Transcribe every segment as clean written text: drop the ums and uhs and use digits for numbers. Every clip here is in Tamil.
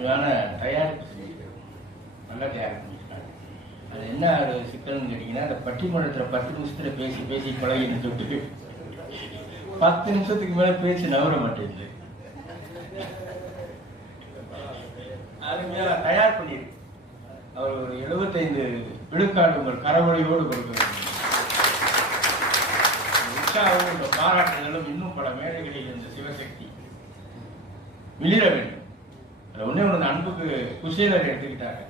அருமையான தயாரிப்பு செஞ்சுருக்காரு, நல்லா தயார் பண்ணியிருக்காரு. அது என்ன ஒரு சிக்கல்னு கேட்டிங்கன்னா, அந்த பட்டிமன்றத்தில் 10 நிமிஷத்தில் பேசி பேசி பழகின்னு சொல்லிட்டு 10 நிமிஷத்துக்கு மேலே பேசி நவர மாட்டேங்குது. அருமையாக தயார் பண்ணியிருக்கு. அவர் ஒரு 75 விழுக்காடு உங்கள் கரவொலியோடு கொடுக்கிறார். உற்சாகமும் இந்த பாராட்டுகளும் இன்னும் பல மேடைகளில் இந்த சிவசக்தி மிளிர வேண்டும். அது ஒன்னே ஒன்று அன்புக்கு குசேலர் எடுத்துக்கிட்டாங்க.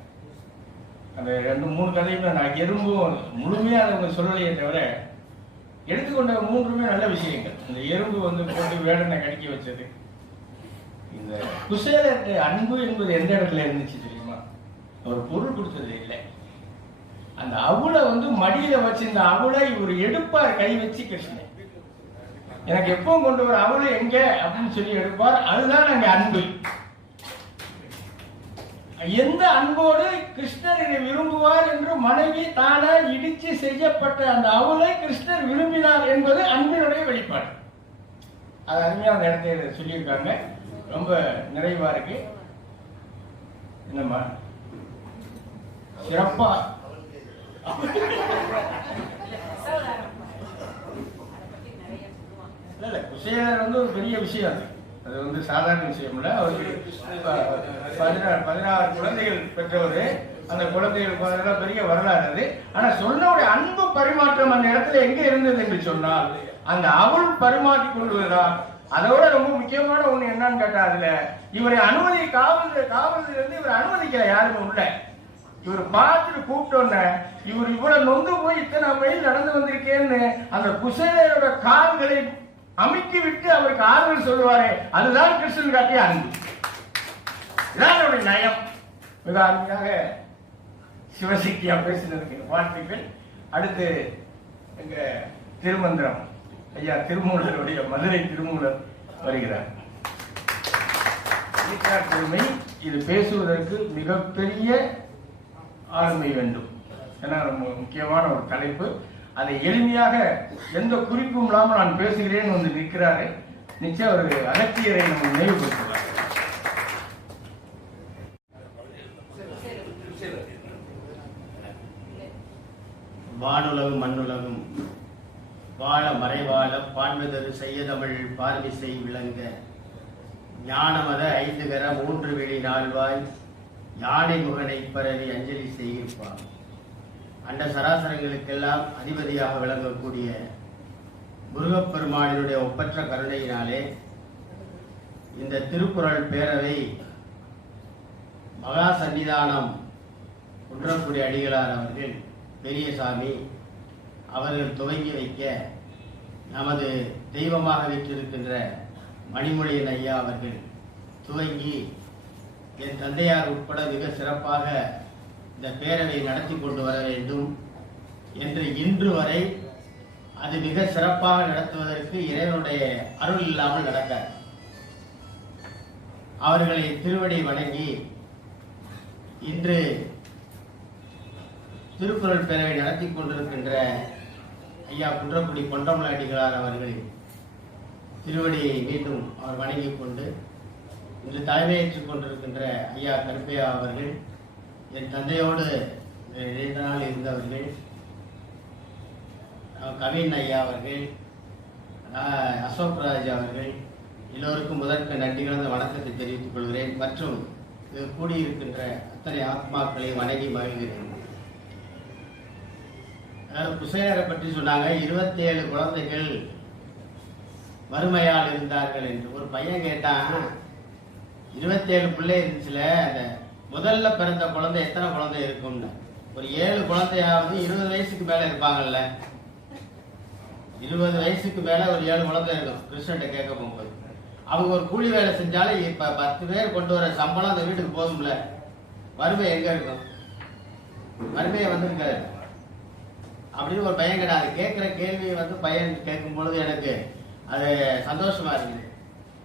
அந்த 2-3 கதையுமே நான் எறும்பும் முழுமையாக அவங்க சொல்லலையே தவிர எடுத்துக்கொண்ட 3மே நல்ல விஷயங்கள். இந்த எறும்பு போட்டு வேடனை கடிக்க வச்சது, இந்த குசேலருக்கு அன்பு என்பது எந்த இடத்துல இருந்துச்சு தெரியுமா? அவர் பொருள் கொடுத்தது இல்லை. அந்த அவளை மடியில வச்சு இந்த அவளை இவர் எடுப்பார், கை வச்சு கிருஷ்ணன் எனக்கு எப்போ கொண்டு வர அவளை எங்க அப்படின்னு சொல்லி எடுப்பார். அதுதான் அங்க அன்பு. எந்த அன்போடு கிருஷ்ணர் இதை விரும்புவார் என்று மனைவி தானே இடிச்சு செய்யப்பட்ட அந்த அவளை கிருஷ்ணர் விரும்பினார் என்பது அன்பினுடைய வெளிப்பாடு. அது அருமையா அந்த இடத்துல சொல்லியிருக்காங்க. ரொம்ப நிறைவா இருக்கு. என்னம்மா சிறப்பா இல்ல குசேலர் ஒரு பெரிய விஷயம். அது சாதாரண விஷயம் இல்ல. அவருக்கு 16 குழந்தைகள் பெற்றவர். அந்த குழந்தைகள் பெரிய வரலாறு அது. ஆனா சொன்னவுடைய அன்பு பரிமாற்றம் அந்த இடத்துல எங்க இருந்தது என்று சொன்னால் அந்த அவள் பரிமாற்றி கொள்வதுதான். அதோட ரொம்ப முக்கியமான ஒண்ணு என்னன்னு கேட்டா, அதுல இவரை அனுமதி காவல்ல இருந்து இவர் அனுமதிக்கல யாருமே உள்ள. இவர் பார்த்துட்டு கூப்பிட்டோன்னு இவர் இவ்வளவு நொந்து போய் இத்தனை மைல் நடந்து வந்திருக்கேன்னு அந்த குசேலரோட கால்களை அமைக்கி விட்டு அவருக்கு ஆறுதல் சொல்லுவாரே, அதுதான் கிருஷ்ணன் காட்டிய அன்பு. இதான் அவருடைய நயம். மிக அருமையாக சிவசக்தியா பேசினதுக்கு வாழ்த்துக்கள். அடுத்து எங்க திருமந்திரம் ஐயா திருமூலருடைய மதுரை திருமூலர் வருகிறார். பெருமை இது பேசுவதற்கு மிகப்பெரிய ஆளுமை வேண்டும். ஏன்னா ரொம்ப முக்கியமான ஒரு தலைப்பு. அதை எளிமையாக எந்த குறிப்பும் இல்லாமல் நான் பேசுகிறேன்னு நிற்கிறாரு. நிச்சயம் ஒரு அகத்தியரை நம்ம நினைவுபடுத்துவார். வானுலகும் மண்ணுலகும் வாழ மறைவாழ பான்மதரு செய்ய தமிழ் பார்விசை விளங்க ஞானமத 5 கர 3 வெளி 4 வாய் யானை முகனை பரவி அஞ்சலி செய்கிருப்பார். அண்ட சராசரங்களுக்கெல்லாம் அதிபதியாக விளங்கக்கூடிய முருகப்பெருமானினுடைய ஒப்பற்ற கருணையினாலே இந்த திருக்குறள் பேரவை மகா சன்னிதானம் குன்றக்குடி அடிகளார் அவர்கள் பெரியசாமி அவர்கள் துவங்கி வைக்க நமது தெய்வமாக வீற்றிருக்கின்ற மணிமொழியன் ஐயா அவர்கள் துவங்கி என் தந்தையார் உட்பட மிக சிறப்பாக இந்த பேரவை நடத்தி கொண்டு வர வேண்டும் என்று இன்று வரை அது மிக சிறப்பாக நடத்துவதற்கு இறைவனுடைய அருள் இல்லாமல் நடக்க அவர்களை திருவடி வணங்கி இன்று திருக்குறள் பேரவை நடத்தி கொண்டிருக்கின்ற ஐயா குன்றக்குடி பொன்றமல அடிகளார் அவர்கள் திருவடியை மீண்டும் அவர் வணங்கிக் கொண்டு இன்று தலைமையேற்றுக் கொண்டிருக்கின்ற ஐயா கருப்பையா அவர்கள் என் தந்தையோடு நீண்ட நாள் இருந்தவர்கள், கவின் ஐயா அவர்கள், அசோக் ராஜ் அவர்கள் எல்லோருக்கும் முதற்கு நன்றி கலந்த வணக்கத்தை தெரிவித்துக் கொள்கிறேன். மற்றும் கூடியிருக்கின்ற அத்தனை ஆத்மாக்களை வணங்கி மகிழ்கிறேன். அதாவது குசேலரை பற்றி சொன்னாங்க. 27 குழந்தைகள் வறுமையால் இருந்தார்கள் என்று. ஒரு பையன் கேட்டான், 27 பிள்ளை இருந்துச்சுல, அந்த முதல்ல பிறந்த குழந்தை எத்தனை குழந்தை இருக்கும்னு. ஒரு 7 குழந்தையாவது 20 வயசுக்கு மேல இருப்பாங்கல்ல. 20 வயசுக்கு மேல ஒரு 7 குழந்தை இருக்கும். கிருஷ்ணன் கேட்க போகும்போது அவங்க ஒரு கூலி வேலை செஞ்சாலும் இப்ப 10 பேர் கொண்டு வர சம்பளம் அந்த வீட்டுக்கு போதும்ல. வறுமை எங்க இருக்கும்? வறுமையை வந்திருக்காரு அப்படின்னு ஒரு பையன் கேட்டா. அது கேட்கிற கேள்வியை பையன் கேட்கும் பொழுது எனக்கு அது சந்தோஷமா இருக்குது.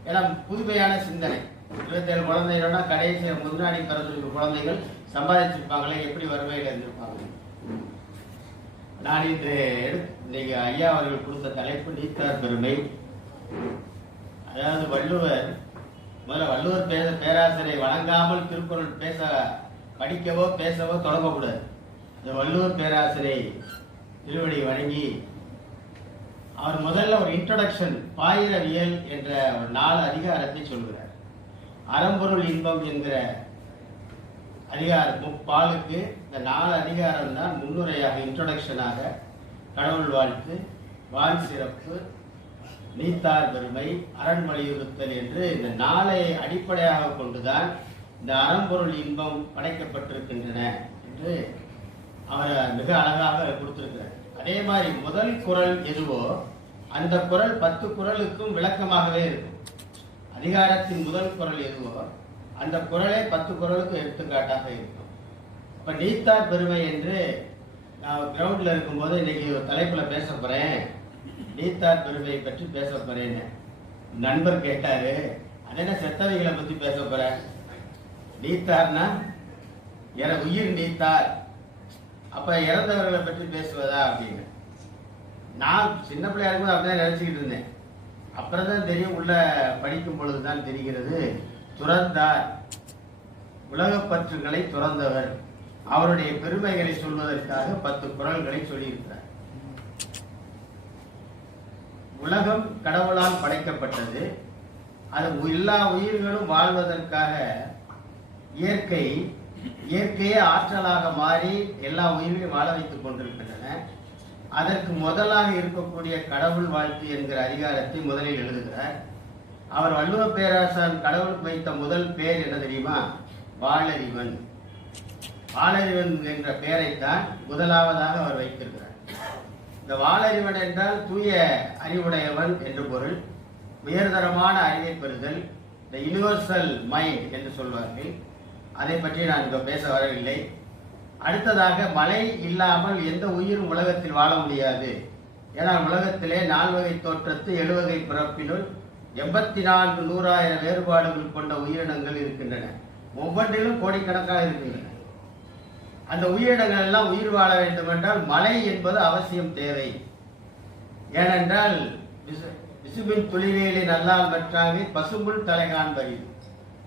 ஏன்னா புதுமையான சிந்தனை. 27 குழந்தைகள்னா கடைசி முன்னாடி பிறந்திருக்க குழந்தைகள் சம்பாதிச்சிருப்பாங்களே, எப்படி வறுமையில இருந்திருப்பாங்க. நான் இன்னைக்கு ஐயா அவர்கள் கொடுத்த தலைப்பு நீத்தார் பெருமை. அதாவது வள்ளுவர் முதல்ல வள்ளுவர் பேராசிரியை வணங்காமல் திருக்குறள் படிக்கவோ பேசவோ தொடங்கக்கூடாது. இந்த வள்ளுவர் பேராசிரியை திருவடி வணங்கி அவர் முதல்ல ஒரு இன்ட்ரோடக்ஷன் பாயிரவியல் என்ற ஒரு 4 அதிகாரத்தை சொல்கிறார். அறம்பொருள் இன்பம் என்கிற அதிகாரம் 3 இந்த 4 அதிகாரம் தான் முன்னுரையாக, இன்ட்ரோடக்ஷனாக கடவுள் வாழ்த்து, வான் சிறப்பு, நீத்தார் பெருமை, அரண் வலியுறுத்தல் என்று இந்த 4 அடிப்படையாக கொண்டுதான் இந்த அறம்பொருள் இன்பம் படைக்கப்பட்டிருக்கின்றன என்று அவர் மிக அழகாக கொடுத்திருக்கிறார். அதே மாதிரி முதல் குறள் எதுவோ அந்த குறள் 10 குறளுக்கும் விளக்கமாகவே இருக்கும். அதிகாரத்தின் முதல் குறள் எதுவோ அந்த குறளே 10 குறளுக்கு எடுத்துக்காட்டாக இருக்கும். இப்ப நீத்தார் பெருமை என்று நான் கிரவுண்ட்ல இருக்கும்போது இன்னைக்கு ஒரு தலைப்புல பேச போறேன், நீத்தார் பெருமையை பற்றி பேச போறேன்னு நண்பர் கேட்டாரு. அது என்ன செத்தவைகளை பத்தி பேச போற? நீத்தார்னா உயிர் நீத்தார், அப்ப இறந்தவர்களை பற்றி பேசுவதா அப்படின்னு. நான் சின்ன பிள்ளையா இருக்கும்போது அப்படிதான் நினைச்சுக்கிட்டு இருந்தேன். அப்புறம் தான் தெரியும், உள்ள படிக்கும் பொழுதுதான் தெரிகிறது, துறந்தார், உலகப்பற்றுகளை துறந்தவர், அவருடைய பெருமைகளை சொல்வதற்காக 10 குறள்களை சொல்லியிருக்கிறார். உலகம் கடவுளால் படைக்கப்பட்டது. அது எல்லா உயிர்களும் வாழ்வதற்காக இயற்கையே ஆற்றலாக மாறி எல்லா உயிர்களையும் வாழ வைத்துக் கொண்டிருக்கின்றன. அதற்கு முதலாக இருக்கக்கூடிய கடவுள் வாழ்த்து என்கிற அதிகாரத்தை முதலில் எழுதுகிறார். அவர் வள்ளுவ பேராசான் கடவுளுக்கு வைத்த முதல் பேர் என்ன தெரியுமா? வாளறிவன். வாளறிவன் என்ற பெயரைத்தான் முதலாவதாக அவர் வைத்திருக்கிறார். இந்த வாளறிவன் என்றால் தூய அறிவுடையவன் என்று பொருள். உயர்தரமான அறிவை பெறுதல், இந்த யூனிவர்சல் மைண்ட் என்று சொல்வார்கள். அதை பற்றி நான் இங்க பேச வரவில்லை. அடுத்ததாக, மழை இல்லாமல் எந்த உயிரும் உலகத்தில் வாழ முடியாது. ஏன்னா உலகத்திலே 4 வகை தோற்றத்து 7 வகை பிறப்பினுள் 84 100,000 வேறுபாடுகள் கொண்ட உயிரினங்கள் இருக்கின்றன. ஒவ்வொன்றிலும் கோடிக்கணக்காக இருக்கின்றன. அந்த உயிரினங்கள் எல்லாம் உயிர் வாழ வேண்டும் என்றால் மழை என்பது அவசியம் தேவை. ஏனென்றால் விசுபின் துளிவேலி நல்லால் பெற்றாங்க பசும்புல் தலைகான் பரிது.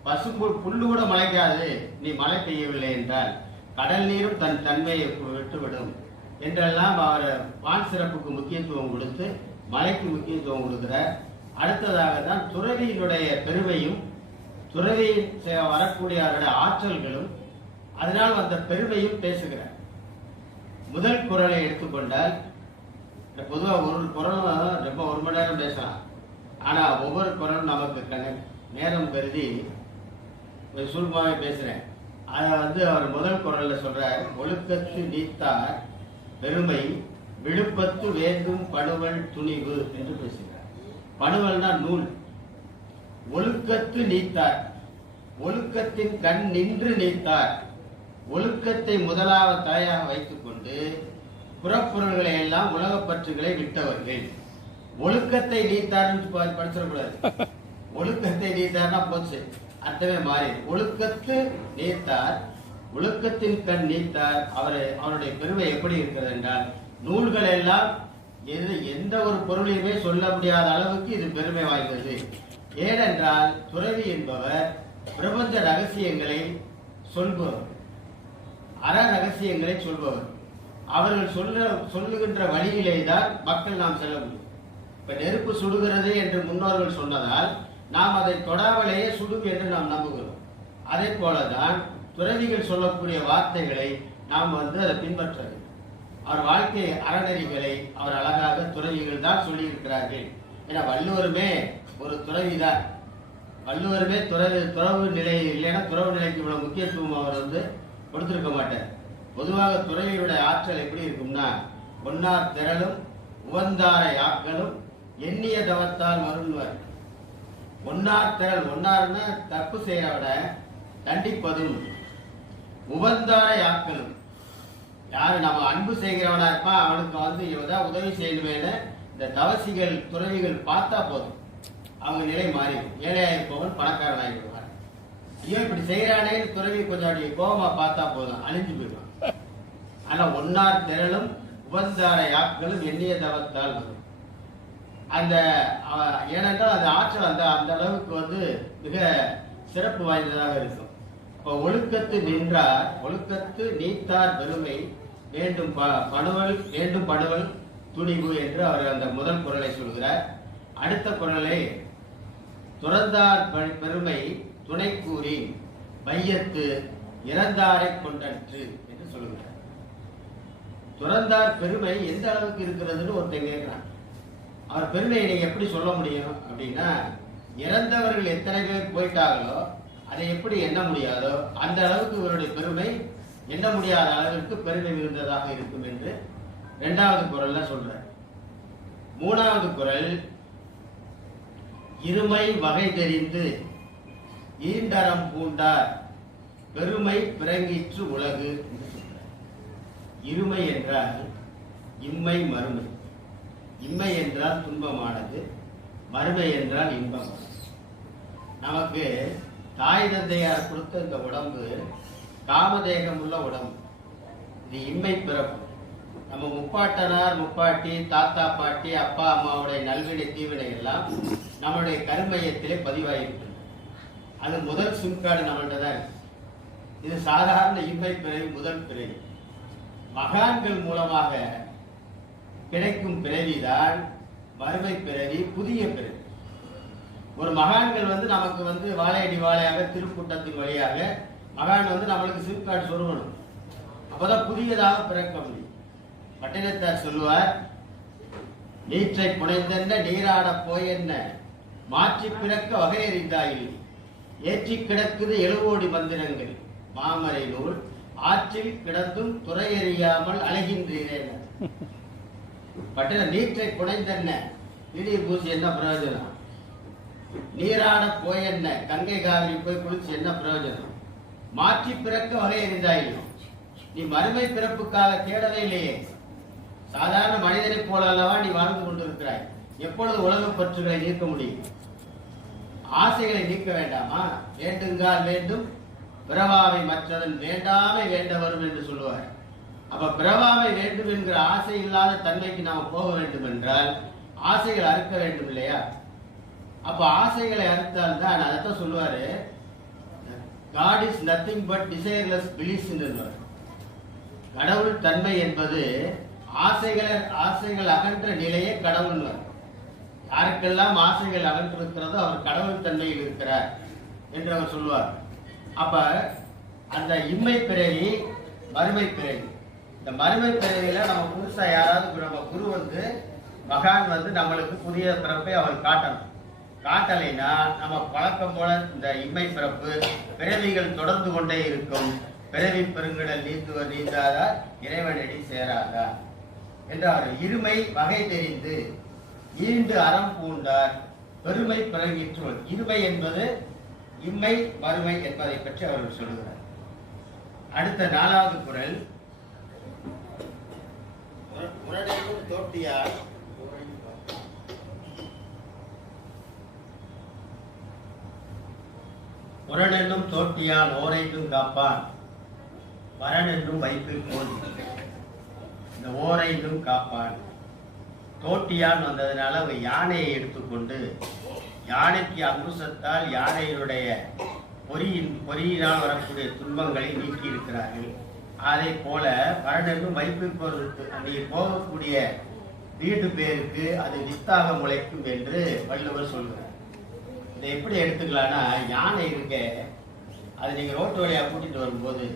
பசும்புல் புல்லு கூட மழைக்காது நீ மழை பெய்யவில்லை என்றால், கடல் நீரும் தன் தன்மையை விட்டுவிடும் என்றெல்லாம் அவர் வான் சிறப்புக்கு முக்கியத்துவம் கொடுத்து மழைக்கு முக்கியத்துவம் கொடுக்கிறார். அடுத்ததாக தான் துறவியினுடைய பெருமையும், துறவியில் வரக்கூடிய அவருடைய ஆற்றல்களும், அதனால் அந்த பெருமையும் பேசுகிறார். முதல் குறளை எடுத்துக்கொண்டால், பொதுவாக ஒரு குறளும் ரொம்ப 1 மணி நேரம் பேசலாம். ஆனா ஒவ்வொரு குறளும் நமக்கு நேரம் கருதி சுருக்கமாகவே பேசுறேன். அதை அவர் முதல் குறள்ல சொல்றார், ஒழுக்கத்து நீத்தார் பெருமை விழுப்பத்து வேண்டும் பணுவல் துணிவு என்று பேசுகிறார். பணுவல்னா நூல். ஒழுக்கத்து நீத்தார், ஒழுக்கத்தின் கண் நின்று நீத்தார், ஒழுக்கத்தை முதலாவது தலையாக வைத்துக் கொண்டு புறப்பொருள்களை எல்லாம் உலகப்பற்றுகளை விட்டவர்கள். ஒழுக்கத்தை நீத்தார்னு படிச்சிடக்கூடாது. ஒழுக்கத்தை நீத்தார்னா போச்சு, அர்த்தமே மாறி. ஒழுக்கத்து நீத்தார், ஒழுக்கத்தின் கண் நீத்தார். அவருடைய பெருமை எப்படி இருக்கிறது என்றால், நூல்கள் எல்லாம் எந்த ஒரு பொருளையுமே சொல்ல முடியாத அளவுக்கு இது பெருமை வாய்ந்தது. ஏனென்றால் துறவி என்பவர் பிரபஞ்ச ரகசியங்களை சொல்பவர், அற ரகசியங்களை சொல்பவர். அவர்கள் சொல்லுகின்ற வழியிலே தான் மக்கள் நாம் செல்ல முடியும். இப்ப நெருப்பு சுடுகிறது என்று முன்னோர்கள் சொன்னதால் நாம் அதை தொடாமலேயே சுடும் என்று நாம் நம்புகிறோம். அதே போலதான் துறவிகள் சொல்லக்கூடிய வார்த்தைகளை நாம் அதை பின்பற்ற வேண்டும். அவர் வாழ்க்கை அறநெறிகளை அவர் அழகாக துறவிகள் தான் சொல்லி இருக்கிறார்கள். ஏன்னா வள்ளுவருமே ஒரு துறவிதான். வள்ளுவருமே துறவு நிலை இல்லைன்னா துறவு நிலைக்கு இவ்வளவு முக்கியத்துவம் அவர் கொடுத்திருக்க மாட்டார். பொதுவாக துறவியுடைய ஆற்றல் எப்படி இருக்கும்னா, ஒன்னார் திரளும் உவந்தார யாக்களும் எண்ணிய தவத்தால் வருண்வர். ஒன்னார் திரள், ஒன்னார்னா தப்பு செய்யறவட தண்டிப்பதும், உவந்தார யாக்களும் யாரு நம்ம அன்பு செய்கிறவனா இருப்பான் அவனுக்கு இவதான் உதவி செய்யணுமேனு இந்த தவசிகள் துறவிகள் பார்த்தா போதும் அவங்க நிலை மாறிடும். ஏழையாயிருப்பவன் பணக்காரன் ஆகிடுவான். ஐயோ இப்படி செய்யறானே துறவி கொஞ்சம் அப்படி கோபமா பார்த்தா போதும், அழிஞ்சு போயிடுவான். ஆனா ஒன்னார் திரளும் உபந்தார யாக்களும் எண்ணிய தவத்தால் வரும். அந்த ஏனென்றால் அந்த ஆற்றல் அந்த அளவுக்கு மிக சிறப்பு வாய்ந்ததாக இருக்கும். இப்போ ஒழுக்கத்து நீத்தார் பெருமை வேண்டும் பணுவல் துணிவு என்று அவர் அந்த முதல் குறளை சொல்கிறார். அடுத்த குறளை துறந்தார் பெருமை துணை கூறி வையத்து இறந்தாரை கொண்டற்று என்று சொல்கிறார். துறந்தார் பெருமை எந்த அளவுக்கு இருக்கிறதுன்னு ஒருத்தன் கேட்கிறான். அவர் பெருமையை நீங்க எப்படி சொல்ல முடியும் அப்படின்னா, இறந்தவர்கள் எத்தனை பேர் போயிட்டாங்களோ அதை எப்படி எண்ண முடியாதோ அந்த அளவுக்கு இவருடைய பெருமை எண்ண முடியாத அளவிற்கு பெருமை மிகுந்ததாக இருக்கும் என்று இரண்டாவது குறள்ல சொல்றார். மூணாவது குறள் இருமை வகை தெரிந்து ஈண்டரம் பூண்டார் பெருமை பிறங்கிற்று உலகு என்று சொல்றார். இருமை என்றால் இம்மை மறுமை. இம்மை என்றால் துன்பமானது, மறுமை என்றால் இன்பமானது. நமக்கு தாய் தந்தையார் கொடுத்த இந்த உடம்பு காமதேகம் உள்ள உடம்பு. இது இம்மை பிறப்பு. நம்ம முப்பாட்டனார் முப்பாட்டி தாத்தா பாட்டி அப்பா அம்மாவுடைய நல்வினை தீவினை எல்லாம் நம்மளுடைய கருமையத்திலே பதிவாயிருக்கு. அது முதல் சிம் கார்டு நம்மள்கிட்ட தான் இருக்கு. இது சாதாரண இம்மை பிறவி, முதல் பிறவி. மகான்கள் மூலமாக கிடைக்கும் பிறவிதான் மறுமை பிறவி, புதிய பிறவி. ஒரு மகான்கள் நமக்கு வாழையடி வாழையாக திருக்கூட்டத்தின் வழியாக மகான் நம்மளுக்கு சிம் கார்டு சொருகணும். அப்பதான் புதியதாக பிறக்க முடியும். பட்டினத்தார் சொல்லுவார், நீற்றை புனைந்தென்ன நீராட போயென்ன மாற்றி பிறக்க வகை அறிந்தாயில் ஏற்றி கிடக்குது 70 மந்திரங்கள் மாமரை நூல் ஆற்றில் கிடந்தும் துறையறியாமல் அழகின்றீரேன். பட்டின நீற்றை புனைந்தென்ன, நீர் பூசி என்ன பிரயோஜனம்? நீராட போயென்ன, கங்கை காவிரி போய் குளிச்சு என்ன பிரயோஜனம்? மாற்றி பிறக்க வகை அறிந்தாயில் நீ மறுமை பிறப்புக்காக தேடவே இல்லையே. சாதாரண மனிதனை போல அல்லவா நீ வாழ்ந்து கொண்டிருக்கிறாய். எப்பொழுது உலக பற்றுகளை நீக்க முடியும்? ஆசைகளை நீக்க வேண்டாமா? வேண்டுங்கால் வேண்டும் பிறவாமை மற்றதன் வேண்டாமை வேண்ட வரும் என்று சொல்லுவார். அப்ப பிறவாமை வேண்டும் என்கிற ஆசை இல்லாத தன்மைக்கு நாம் போக வேண்டும் என்றால் ஆசைகள் அறுக்க வேண்டும் இல்லையா? அப்ப ஆசைகளை அறுத்தால் தான், அதைத்தான் சொல்லுவாரு, God is nothing but desireless bliss என்று. கடவுள் தன்மை என்பது ஆசைகள் அகன்ற நிலையே கடவுள். யாருக்கெல்லாம் ஆசைகள் அகன்றிருக்கிறதோ அவர் கடவுள் தன்மையில் இருக்கிறார் என்று அவர் சொல்லுவார். அப்ப அந்த இம்மை பிறவி, மறுமை பிறவி. இந்த மறுமை பிறவியில நம்ம புதுசா யாராவது நம்ம குரு மகான் நம்மளுக்கு புதிய பிறப்பை அவர் காட்டணும். காட்டலைன்னா நம்ம பழக்கம் போல இந்த இம்மை பிறப்பு பிறவிகள் தொடர்ந்து கொண்டே இருக்கும். பிறவி பெருங்கடல் நீந்தாதா இறைவனடி சேராதா என்று அவர் இருமை வகை தெரிந்து ஈண்டு அறம் பூண்டார் பெருமை பிறங்கிற்று. இருமை என்பது இம்மை மறுமை என்பதை பற்றி அவர்கள் சொல்லுகிறார். அடுத்த நாலாவது குறள் உரடெங்கும் தோட்டியார் உரனென்னும் தோட்டியால் ஓரைந்தும் காப்பான் வரன் என்றும் வைப்பில் போல். இந்த ஓரைந்தும் காப்பான் தோட்டியான் வந்ததுனால அவ யானையை எடுத்துக்கொண்டு யானைக்கு அங்குசத்தால் யானையினுடைய பொறியினால் வரக்கூடிய துன்பங்களை நீக்கி இருக்கிறார்கள். அதை போல வரனென்றும் வைப்பில் போல் நீ போகக்கூடிய வீட்டு பேருக்கு அது வித்தாக முளைக்கும் என்று வள்ளுவர் சொல்கிறார். இதை எப்படி எடுத்துக்கலாம்னா, யானை இருக்க அது நீங்க ரோட்டு வழியா கூட்டிட்டு வரும்போது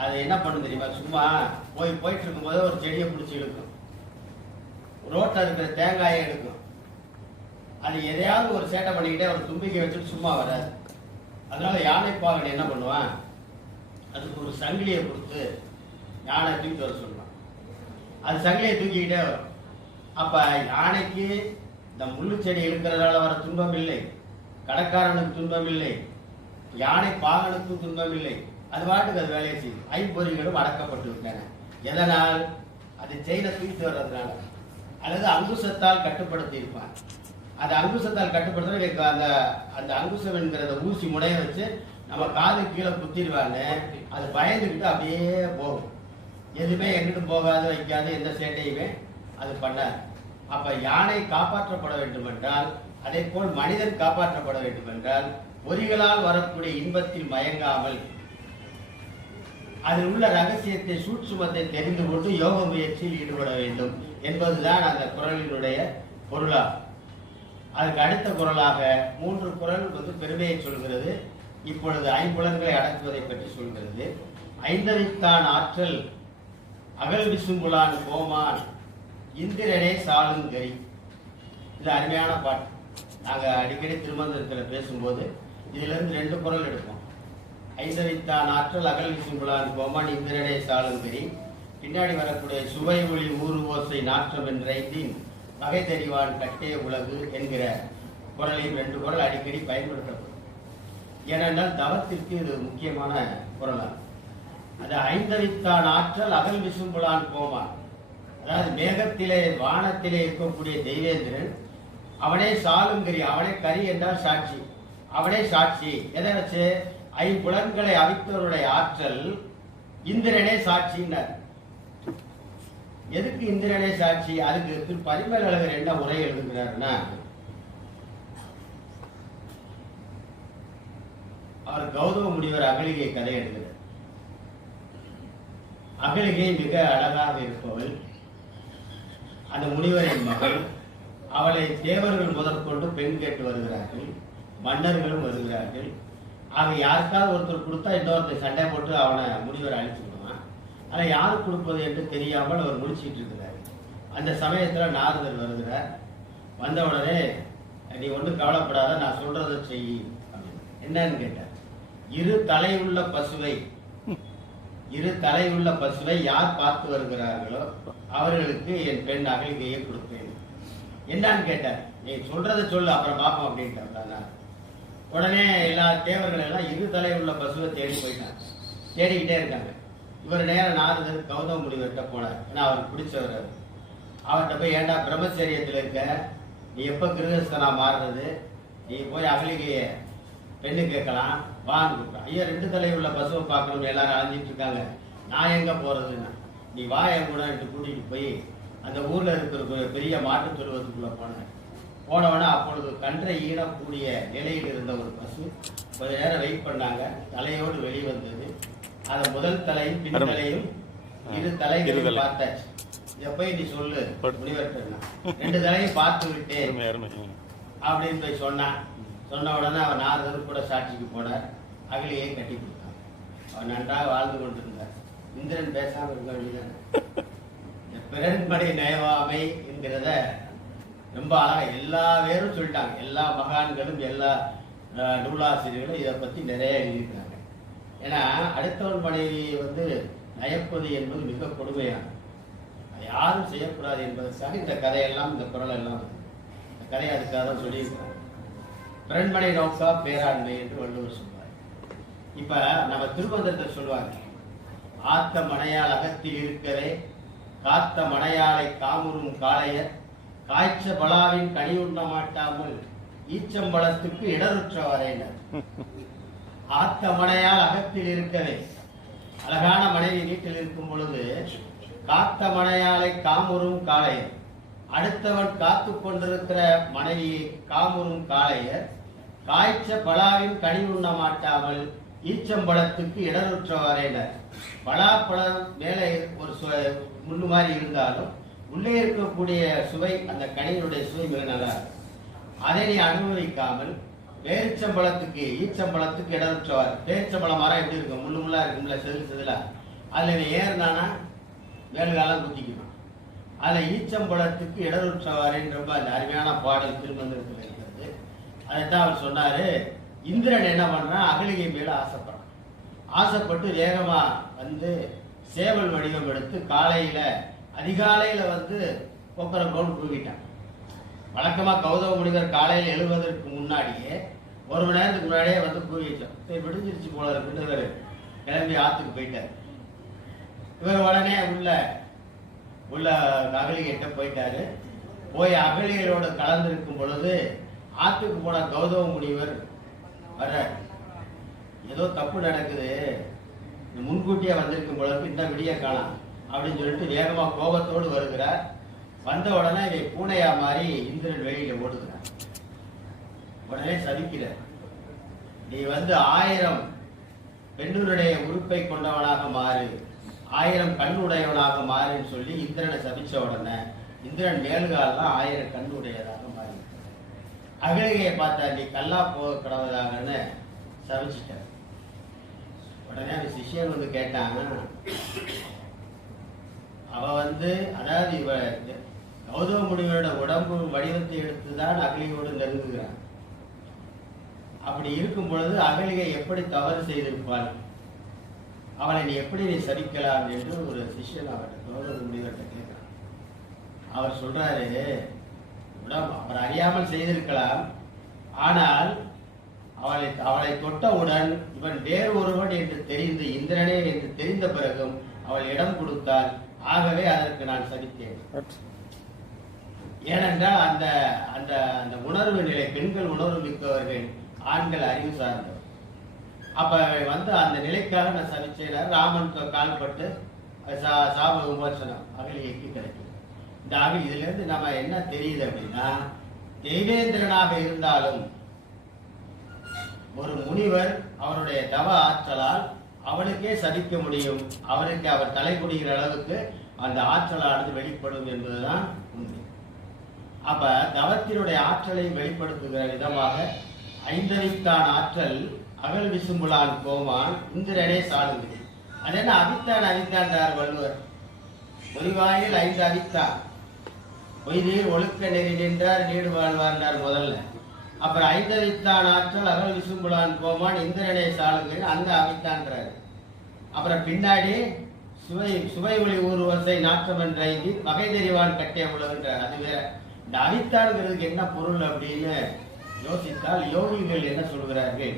அது என்ன பண்ணும் தெரியுமா? சும்மா போயிட்டு இருக்கும் போது ஒரு செடியை பிடிச்சி இழுக்கும், ரோட்டில் இருக்கிற தேங்காயை எடுக்கும். அது எதையாவது ஒரு சேட்டை பண்ணிக்கிட்டே ஒரு தும்பிக்கை வச்சுட்டு சும்மா வராது. அதனால யானை பாகன் என்ன பண்ணுவான், அதுக்கு ஒரு சங்கிலியை கொடுத்து யானை தூக்கிட்டு வர சொல்லுவான். அது சங்கிலியை தூக்கிக்கிட்டே வரும். அப்ப யானைக்கு இந்த முள்ளு செடி இழுக்கிறதால வர துன்பம் இல்லை, கடைக்காரனுக்கு துன்பம் இல்லை, யானை பாகனுக்கும் துன்பம் இல்லை. அது பாட்டுக்கு அது வேலையை செய்யும். ஐம்பொறிகளும் அடக்கப்பட்டு விட்டன. எதனால்? அது செயினை தூக்கிட்டு வர்றதுனால, அல்லது அங்குசத்தால் கட்டுப்படுத்தி இருப்பான். அந்த அங்குசத்தால் கட்டுப்படுத்த அந்த அங்குசம் என்கிற ஊசி முனைய வச்சு நம்ம காது கீழே குத்திடுவாங்க. அது பயந்துக்கிட்டு அப்படியே போகும். எதுவுமே எங்கிட்டு போகாது, வைக்காது, எந்த சேட்டையுமே அது பண்ணாது. அப்ப யானை காப்பாற்றப்பட வேண்டும் என்றால் அதே போல் மனிதன் காப்பாற்றப்பட வேண்டும் என்றால் பொறிகளால் வரக்கூடிய இன்பத்தில் மயங்காமல் அதில் உள்ள ரகசியத்தை சூட்சுமத்தை தெரிந்து கொண்டு யோக முயற்சியில் ஈடுபட வேண்டும் என்பதுதான் அந்த குறளினுடைய பொருளா. அதுக்கு அடுத்த குறளாக 3 குறள் பெருமையை சொல்கிறது. இப்பொழுது ஐம்புலன்களை அடக்குவதை பற்றி சொல்கிறது. ஐந்தவித்தான் ஆற்றல் அகல் விசும்புலான் கோமான் இந்திரனே சாலுங்கரி. இது அருமையான பாட்டு. நாங்கள் அடிக்கடி திருமந்திரத்தில் பேசும்போது இதுல இருந்து 2 குறள் எடுப்போம். ஐந்தவித்தான் ஆற்றல் அகல் விசும்புலான் கோமான் இந்திரனே சாலுங்கரி. பின்னாடி வரக்கூடிய சுவை ஒளி ஊறு ஓசை நாற்றம் என்றைந்தின் வகை தெரிவான் கட்டே உலகு என்கிற குறளையும் 2 குறள் அடிக்கடி பயன்படுத்தப்படும். ஏனென்றால் தவத்திற்கு இது முக்கியமான குறளாகும். அது ஐந்தவித்தான் ஆற்றல் அகல் விசும்புலான் கோமான், அதாவது மேகத்திலே வானத்திலே இருக்கக்கூடிய தெய்வேந்திரன் அவனே சாலுங்கரி, அவனே கரி என்றால் சாட்சி, அவனே சாட்சி. எதை வச்சு? ஐம்புலன்களை அவித்தவருடைய ஆற்றல் இந்திரனே சாட்சின்னார். எதுக்கு இந்திரனே சாட்சி? அதுக்கு பரிமள அழகர் என்ன உரை எழுதுகிறார்னா, அவர் கௌதம முனிவர் அகலிகை கதை எழுதுகிறார். அகலிகை மிக அழகாக இருப்பவள், அந்த முனிவரின் மகள். அவளை தேவர்கள் முதற்கொண்டு பெண் கேட்டு வருகிறார்கள், மன்னர்களும் வருகிறார்கள். ஆக யாருக்காவது ஒருத்தர் கொடுத்தா இன்னொருத்தர் சண்டை போட்டு அவனை முனிவர் அழிச்சு விடுவான். அதை யாருக்கு கொடுப்பது என்று தெரியாமல் அவர் முடிச்சுட்டு இருக்கிறார். அந்த சமயத்தில் நாரதர் வருகிறார். வந்த உடனே நீ ஒன்றும் கவலைப்படாத, நான் சொல்றதை செய் அப்படின்னு. என்னன்னு கேட்டார். இரு தலையுள்ள பசுவை யார் பார்த்து வருகிறார்களோ அவர்களுக்கு என் பெண் அகலிகையை கொடுப்பேன். என்னன்னு கேட்டார். நீ சொல்றதை சொல்லு, அப்புறம் பார்ப்போம் அப்படின்ட்டார். உடனே எல்லா தேவர்கள் எல்லாம் 2 தலை உள்ள பசுவை தேடி போயிட்டாங்க. தேடிக்கிட்டே இருக்காங்க. இவர் நேரம் நாரதர் கௌதம முனிவர்கிட்ட போனார். ஏன்னா அவருக்கு பிடிச்சவர். அவர்கிட்ட போய், ஏண்டா பிரம்மச்சரியத்தில் இருக்க, நீ எப்போ கிருகஸ்தனா மாறுறது, நீ போய் அகலிகையை பெண்ணு கேட்கலாம் வான்னு கூப்பிட்டான். ஐயா 2 தலை உள்ள பசுவை பார்க்கணும், எல்லாரும் அலைஞ்சிட்டு இருக்காங்க, நான் எங்க போறதுன்னா, நீ வா என் கூட கூட்டிட்டு போய் அந்த ஊர்ல இருக்கிற பெரிய மாட்டு தொழுவத்துக்குள்ள போனவன அப்பொழுது கன்றை ஈனக்கூடிய நிலையில் இருந்த ஒரு பசு கொஞ்ச நேரம் வெயிட் பண்ணாங்க. தலையோடு வெளிவந்தது. அதை முதல் தலையும் பின் தலையும் 2 தலைகளையும் பார்த்தாச்சு. இதை போய் நீ சொல்லு முனிவர்கிட்ட, 2 தலையும் பார்த்து விட்டேன் அப்படின்னு போய் சொன்னான். சொன்ன உடனே அவன் நாரதர் கூட சாட்சிக்கு போனார். அகலியை கட்டி கொடுத்தான். அவன் நன்றாக வாழ்ந்து கொண்டிருந்தார். இந்திரன் பேசாம இருக்க வேண்டியதான். பிறன்படை நயவாமை என்கிறத ரொம்ப அழகா எல்லா பேரும் சொல்லிட்டாங்க. எல்லா மகான்களும் எல்லா நூலாசிரியர்களும் இதை பத்தி நிறைய எழுதியிருக்காங்க. ஏன்னா அடுத்தவன் மனைவி நயப்பது என்பது மிக கொடுமையான, யாரும் செய்யக்கூடாது என்பதற்காக இந்த கதையெல்லாம், இந்த குறள் எல்லாம், இந்த கதையை அதுக்காக தான் சொல்லியிருக்காங்க. பிறன்மனை நோக்கா பேராண்மை என்று வள்ளுவர் சொல்வார். இப்ப நம்ம திருமந்திரத்தை சொல்லுவாங்க, ஆத்த மனையால் அகத்தில் இருக்கவே காத்த மனையாலை காமுறும் காளையர் காய்ச்ச பலாவின் கனி உண்ண மாட்டாமல் ஈச்சம்பழத்துக்கு இடருற்ற வரையினர். ஆத்த மனையால் அகத்தில் இருக்கவே, அழகான மனைவி வீட்டில் இருக்கும் பொழுது காத்த மனையாலை காமுறும் காளையர், அடுத்தவன் காத்து கொண்டிருக்கிற மனைவியை காமுறும் காளையர் காய்ச்ச பலாவின் கனி உண்ண மாட்டாமல் ஈச்சம்பழத்துக்கு இடருற்ற வரையினர். பலாப்பழம் மேலே ஒரு முள்ளு மாதிரி இருந்தாலும் உள்ளே இருக்கக்கூடிய சுவை, அந்த கனியினுடைய சுவை மிக நல்லா இருக்கும். அதை நீ அனுபவிக்காமல் பேரிச்சம்பழத்துக்கு ஈச்சம்பழத்துக்கு இடருற்றவார். பேரிச்சம்பழம் மரம் எப்படி இருக்கும்? முள்ளு முள்ளா இருக்கும்ல, செதிலா. அதுல நீ ஏறினானா வேலுகாலம் குத்திக்கணும். அதுல ஈச்சம்பழத்துக்கு இடருற்றவாரின்னு ரொம்ப அந்த அருமையான பாடல் திருமந்திரத்தில் இருக்கிறது. அதைத்தான் அவர் சொன்னாரு. இந்திரன் என்ன பண்றான்? அகலிகை மேல ஆசைப்படுறான். ஆசைப்பட்டு வேகமா சேவல் வடிவம் எடுத்து காலையில அதிகாலையில கொக்கரக்கோன்னு தூங்கிட்டான். வழக்கமா கௌதம முனிவர் காலையில எழுவதற்கு முன்னாடியே 1 மணி நேரத்துக்கு முன்னாடியே கூவிட்டான். சரி விடிஞ்சிருச்சு போல இருக்குன்னு இவர் கிளம்பி ஆத்துக்கு போயிட்டார். இவர் உடனே உள்ள அகலிகிட்ட போயிட்டாரு. போய் அகலிகளோட கலந்திருக்கும் பொழுது ஆத்துக்கு போன கௌதம முனிவர் வர, ஏதோ தப்பு நடக்குது, முன்கூட்டியே வந்திருக்கும் பொழுது இந்த விடிய காணாம் அப்படின்னு சொல்லிட்டு வேகமா கோபத்தோடு வருகிறார். வந்த உடனே இதை பூனையா மாறி இந்திரன் வெளியில ஓடுகிறார். உடனே சபிக்கிற, நீ 1000 பெண்ணுடைய உறுப்பை கொண்டவனாக மாறு, 1000 கண்ணுடையவனாக மாறுன்னு சொல்லி இந்திரனை சபிச்ச உடனே இந்திரன் மேல்காலாம் 1000 கண்ணுடையதாக மாறி அகலிகையை பார்த்தா நீ கல்லா போக கிடவதாகன்னு சபிச்சிட்ட. உடனே அந்த சிஷ்யன் வந்து கேட்டாங்க, அவ அதாவது இவ கௌதம முனிவரோட உடம்பு வடிவத்தை எடுத்துதான் அகலிகையோடு நெருங்குகிறான். அப்படி இருக்கும் பொழுது அகலிகை எப்படி தவறு செய்திருப்பாள், அவளை நீ எப்படி சபிக்கலாம் என்று ஒரு சிஷ்யன் அவர்கிட்ட கௌதம முனிவர்கிட்ட கேட்கிறான். அவர் சொல்றாரு, அவர் அறியாமல் செய்திருக்கலாம், ஆனால் அவளை தொட்டவுடன் இவன் வேறு ஒருவன் என்று தெரிந்து, இந்திரனே என்று தெரிந்த பிறகும் அவள் இடம் கொடுத்தாள், ஆகவே அதற்கு நான் சபித்தேன். ஏனென்றால் அந்த அந்த அந்த உணர்வு நிலை, பெண்கள் உணர்வு மிக்கவர்கள், ஆண்கள் அறிவு சார்ந்தவர். அப்ப அந்த நிலைக்காக நான் சபிச்சேன். ராமன் கால்பட்டு சாப விமோசனம் அகலிகைக்கு கிடைக்கும். இந்த இதுல இருந்து நம்ம என்ன தெரியுது அப்படின்னா, தெய்வேந்திரனாக இருந்தாலும் ஒரு முனிவர் அவருடைய தவ ஆற்றலால் அவனுக்கே சபிக்க முடியும், அவருக்கு அவர் தலை குடிகிற அளவுக்கு அந்த ஆற்றலானது வெளிப்படும் என்பதுதான் உண்மை. அப்ப தவத்தினுடைய ஆற்றலை வெளிப்படுத்துகிற விதமாக ஐந்தவித்தான் ஆற்றல் அகல் விசும்புலான் கோமான் இந்திரனே சாலுது. அது என்ன அவித்தான் வள்ளுவர், பொறிவாயில் 5 அவித்தான், பொய்தீர் ஒழுக்க நெறி நின்றார் நீடு வாழ்வார்னார் முதல்ல. அப்புறம் 5 அவித்தான் ஆற்றல் அகல் விசும்புலான் கோமான் இந்திரனே சாலுது, அந்த அவித்தான்றாரு. அப்புறம் பின்னாடி சுவை ஒளி ஊர்வசை நாற்றம் என்ற வகை தெரிவான் கட்டிய உலகன்றார். அது வேற. இந்த அவித்தான்ங்கிறதுக்கு என்ன பொருள் அப்படின்னு யோசித்தால் யோகிகள் என்ன சொல்கிறார்கள்,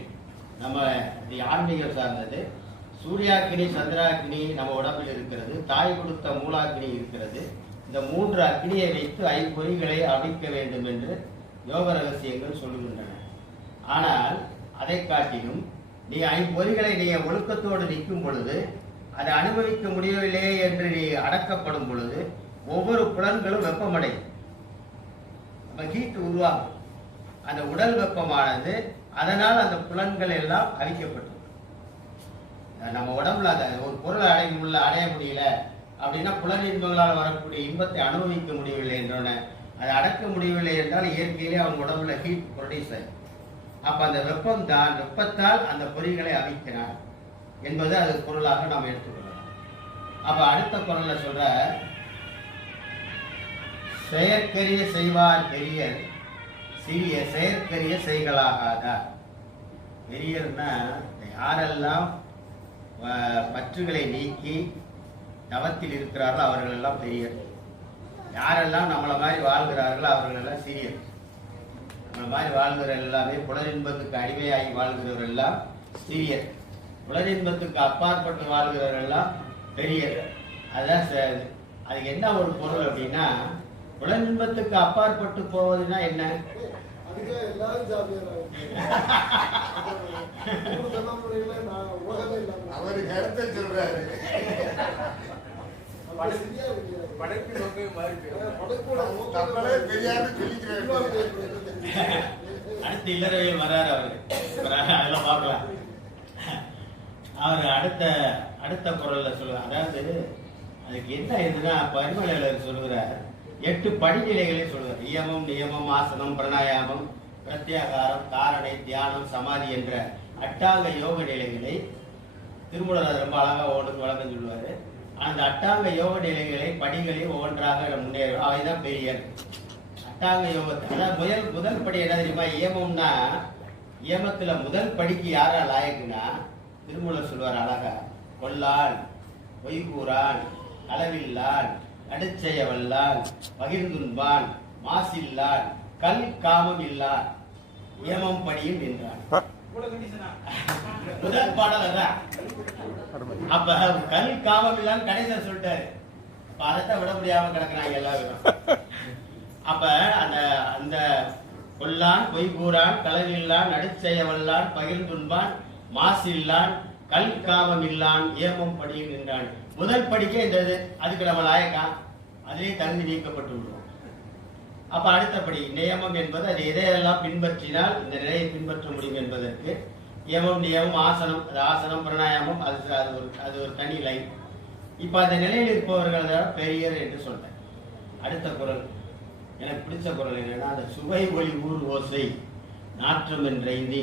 நம்ம ஆன்மீகம் சார்ந்தது. சூர்யாக்கினி சந்திராக்கினி நம்ம உடம்பில் இருக்கிறது, தாய் கொடுத்த மூலாக்கினி இருக்கிறது. இந்த 3 அக்னியை வைத்து 5 பொறிகளை அவிக்க வேண்டும் என்று யோக ரகசியங்கள் சொல்லுகின்றன. ஆனால் அதை காட்டிலும் நீ 5 பொறிகளை நீ ஒழுக்கத்தோடு நிற்கும் பொழுது, அதை அனுபவிக்க முடியவில்லையே என்று நீ அடக்கப்படும் பொழுது ஒவ்வொரு புலன்களும் வெப்பமடையும், ஹீட் உருவாகும். அந்த உடல் வெப்பமானது அதனால் அந்த புலன்கள் எல்லாம் அழிக்கப்பட்டது. நம்ம உடம்புல ஒரு பொருளை அடைய முடியல அப்படின்னா புலன் இன்பங்களால் வரக்கூடிய இன்பத்தை அனுபவிக்க முடியவில்லை என்றோன்னு, அதை அடக்க முடியவில்லை என்றால் இயற்கையிலே அவங்க உடம்புல ஹீட் ப்ரொடியூஸ் ஆகும். அப்ப அந்த வெப்பம் தான், வெப்பத்தால் அந்த பொறிகளை அவிக்கிறான் என்பது அது பொருளாக நாம் எடுத்துக்கொள்ளலாம். அப்ப அடுத்த பொருளை சொல்ற, செயற்கரிய செய்வார் பெரியர் சிறிய செயற்கரிய செய்களாகாதார். பெரியர்னா யாரெல்லாம் பற்றுகளை நீக்கி தவத்தில் இருக்கிறார்களோ அவர்கள் எல்லாம் பெரியர். யாரெல்லாம் நம்மளை மாதிரி வாழ்கிறார்களோ அவர்கள் எல்லாம் சிறியர். நம்மளை மாதிரி வாழ்கிற எல்லாமே புலரின்பத்துக்கு அடிமையாகி வாழ்கிறவர் எல்லாம் சிறியர். புலரின்பத்துக்கு அப்பாற்பட்டு வாழ்கிறவர் எல்லாம் பெரியர். அதுதான் அதுக்கு என்ன ஒரு பொருள் அப்படின்னா, புலனின்பத்துக்கு அப்பாற்பட்டு போவதுன்னா என்ன? அடுத்த இல்லறவியல் வராரு அவரு, அதெல்லாம் பார்க்கலாம். அவர் அடுத்த குரல்ல சொல்லுவார். அதாவது அதுக்கு என்ன இதுன்னா, பரிமலையாளர் சொல்லுகிறார், 8 படிநிலைகளை சொல்லுவார். இயமம், நியமம், ஆசனம், பிரணாயாமம், பிரத்யாகாரம், தாரணை, தியானம், சமாதி என்ற அட்டாங்க யோக நிலைகளை திருமூலர் ரொம்ப அழகா ஒவ்வொன்றுக்கு வழக்கம் சொல்லுவாரு. அந்த அட்டாங்க யோக நிலைகளை படிகளை ஒவ்வொன்றாக முன்னேறும், அவைதான் பெரிய அட்டாங்க யோகத்தை. அதாவது முதல் படி என்ன தெரியுமா? ஏமம்னா, ஏமத்துல முதல் படிக்கு யாரா லாயக்குன்னா திருமூலர் சொல்வார் அழகா, கொல்லான், பொய்கூறான், அளவில்லான், நடுச்செய்ய வல்லான், பகிர்ந்துண்பான், மாசில்லான், கல் காமம் இல்லான், ஏமம் படியும் நின்றான். முதல் பாடல் அதான். அப்ப கல் காமம் இல்லான்னு கணேசன் சொல்லிட்டாரு. அப்ப அதைத்தான் விட முடியாம கிடக்குறாங்க எல்லாரும். அப்ப அந்த கொல்லான், பொய்கூறான், களவில்லான், நடுச்செய்ய வல்லான், பகிர்ந்துண்பான், மாசில்லான், கல் காமம் இல்லான், ஏமம் படியும் நின்றான். முதல் படிக்க இந்த இது, அதுக்கு நம்ம லாயக்கா, அதிலே தகுதி நீக்கப்பட்டு விடுவோம். அப்ப அடுத்தபடி நியமம் என்பது அது எதையெல்லாம் பின்பற்றினால் இந்த நிலையை பின்பற்ற முடியும் என்பதற்கு யமம் நியமம் ஆசனம், அது ஆசனம் பிராணாயாமம், அது ஒரு தனி லைன். இப்ப அந்த நிலையில் இருப்பவர்கள் தான் பெரியர் என்று சொல்றேன். அடுத்த குறள் எனக்கு பிடிச்ச குறள் என்னன்னா, அந்த சுவை ஒளி ஊர் ஓசை நாற்றம் என்றைந்தி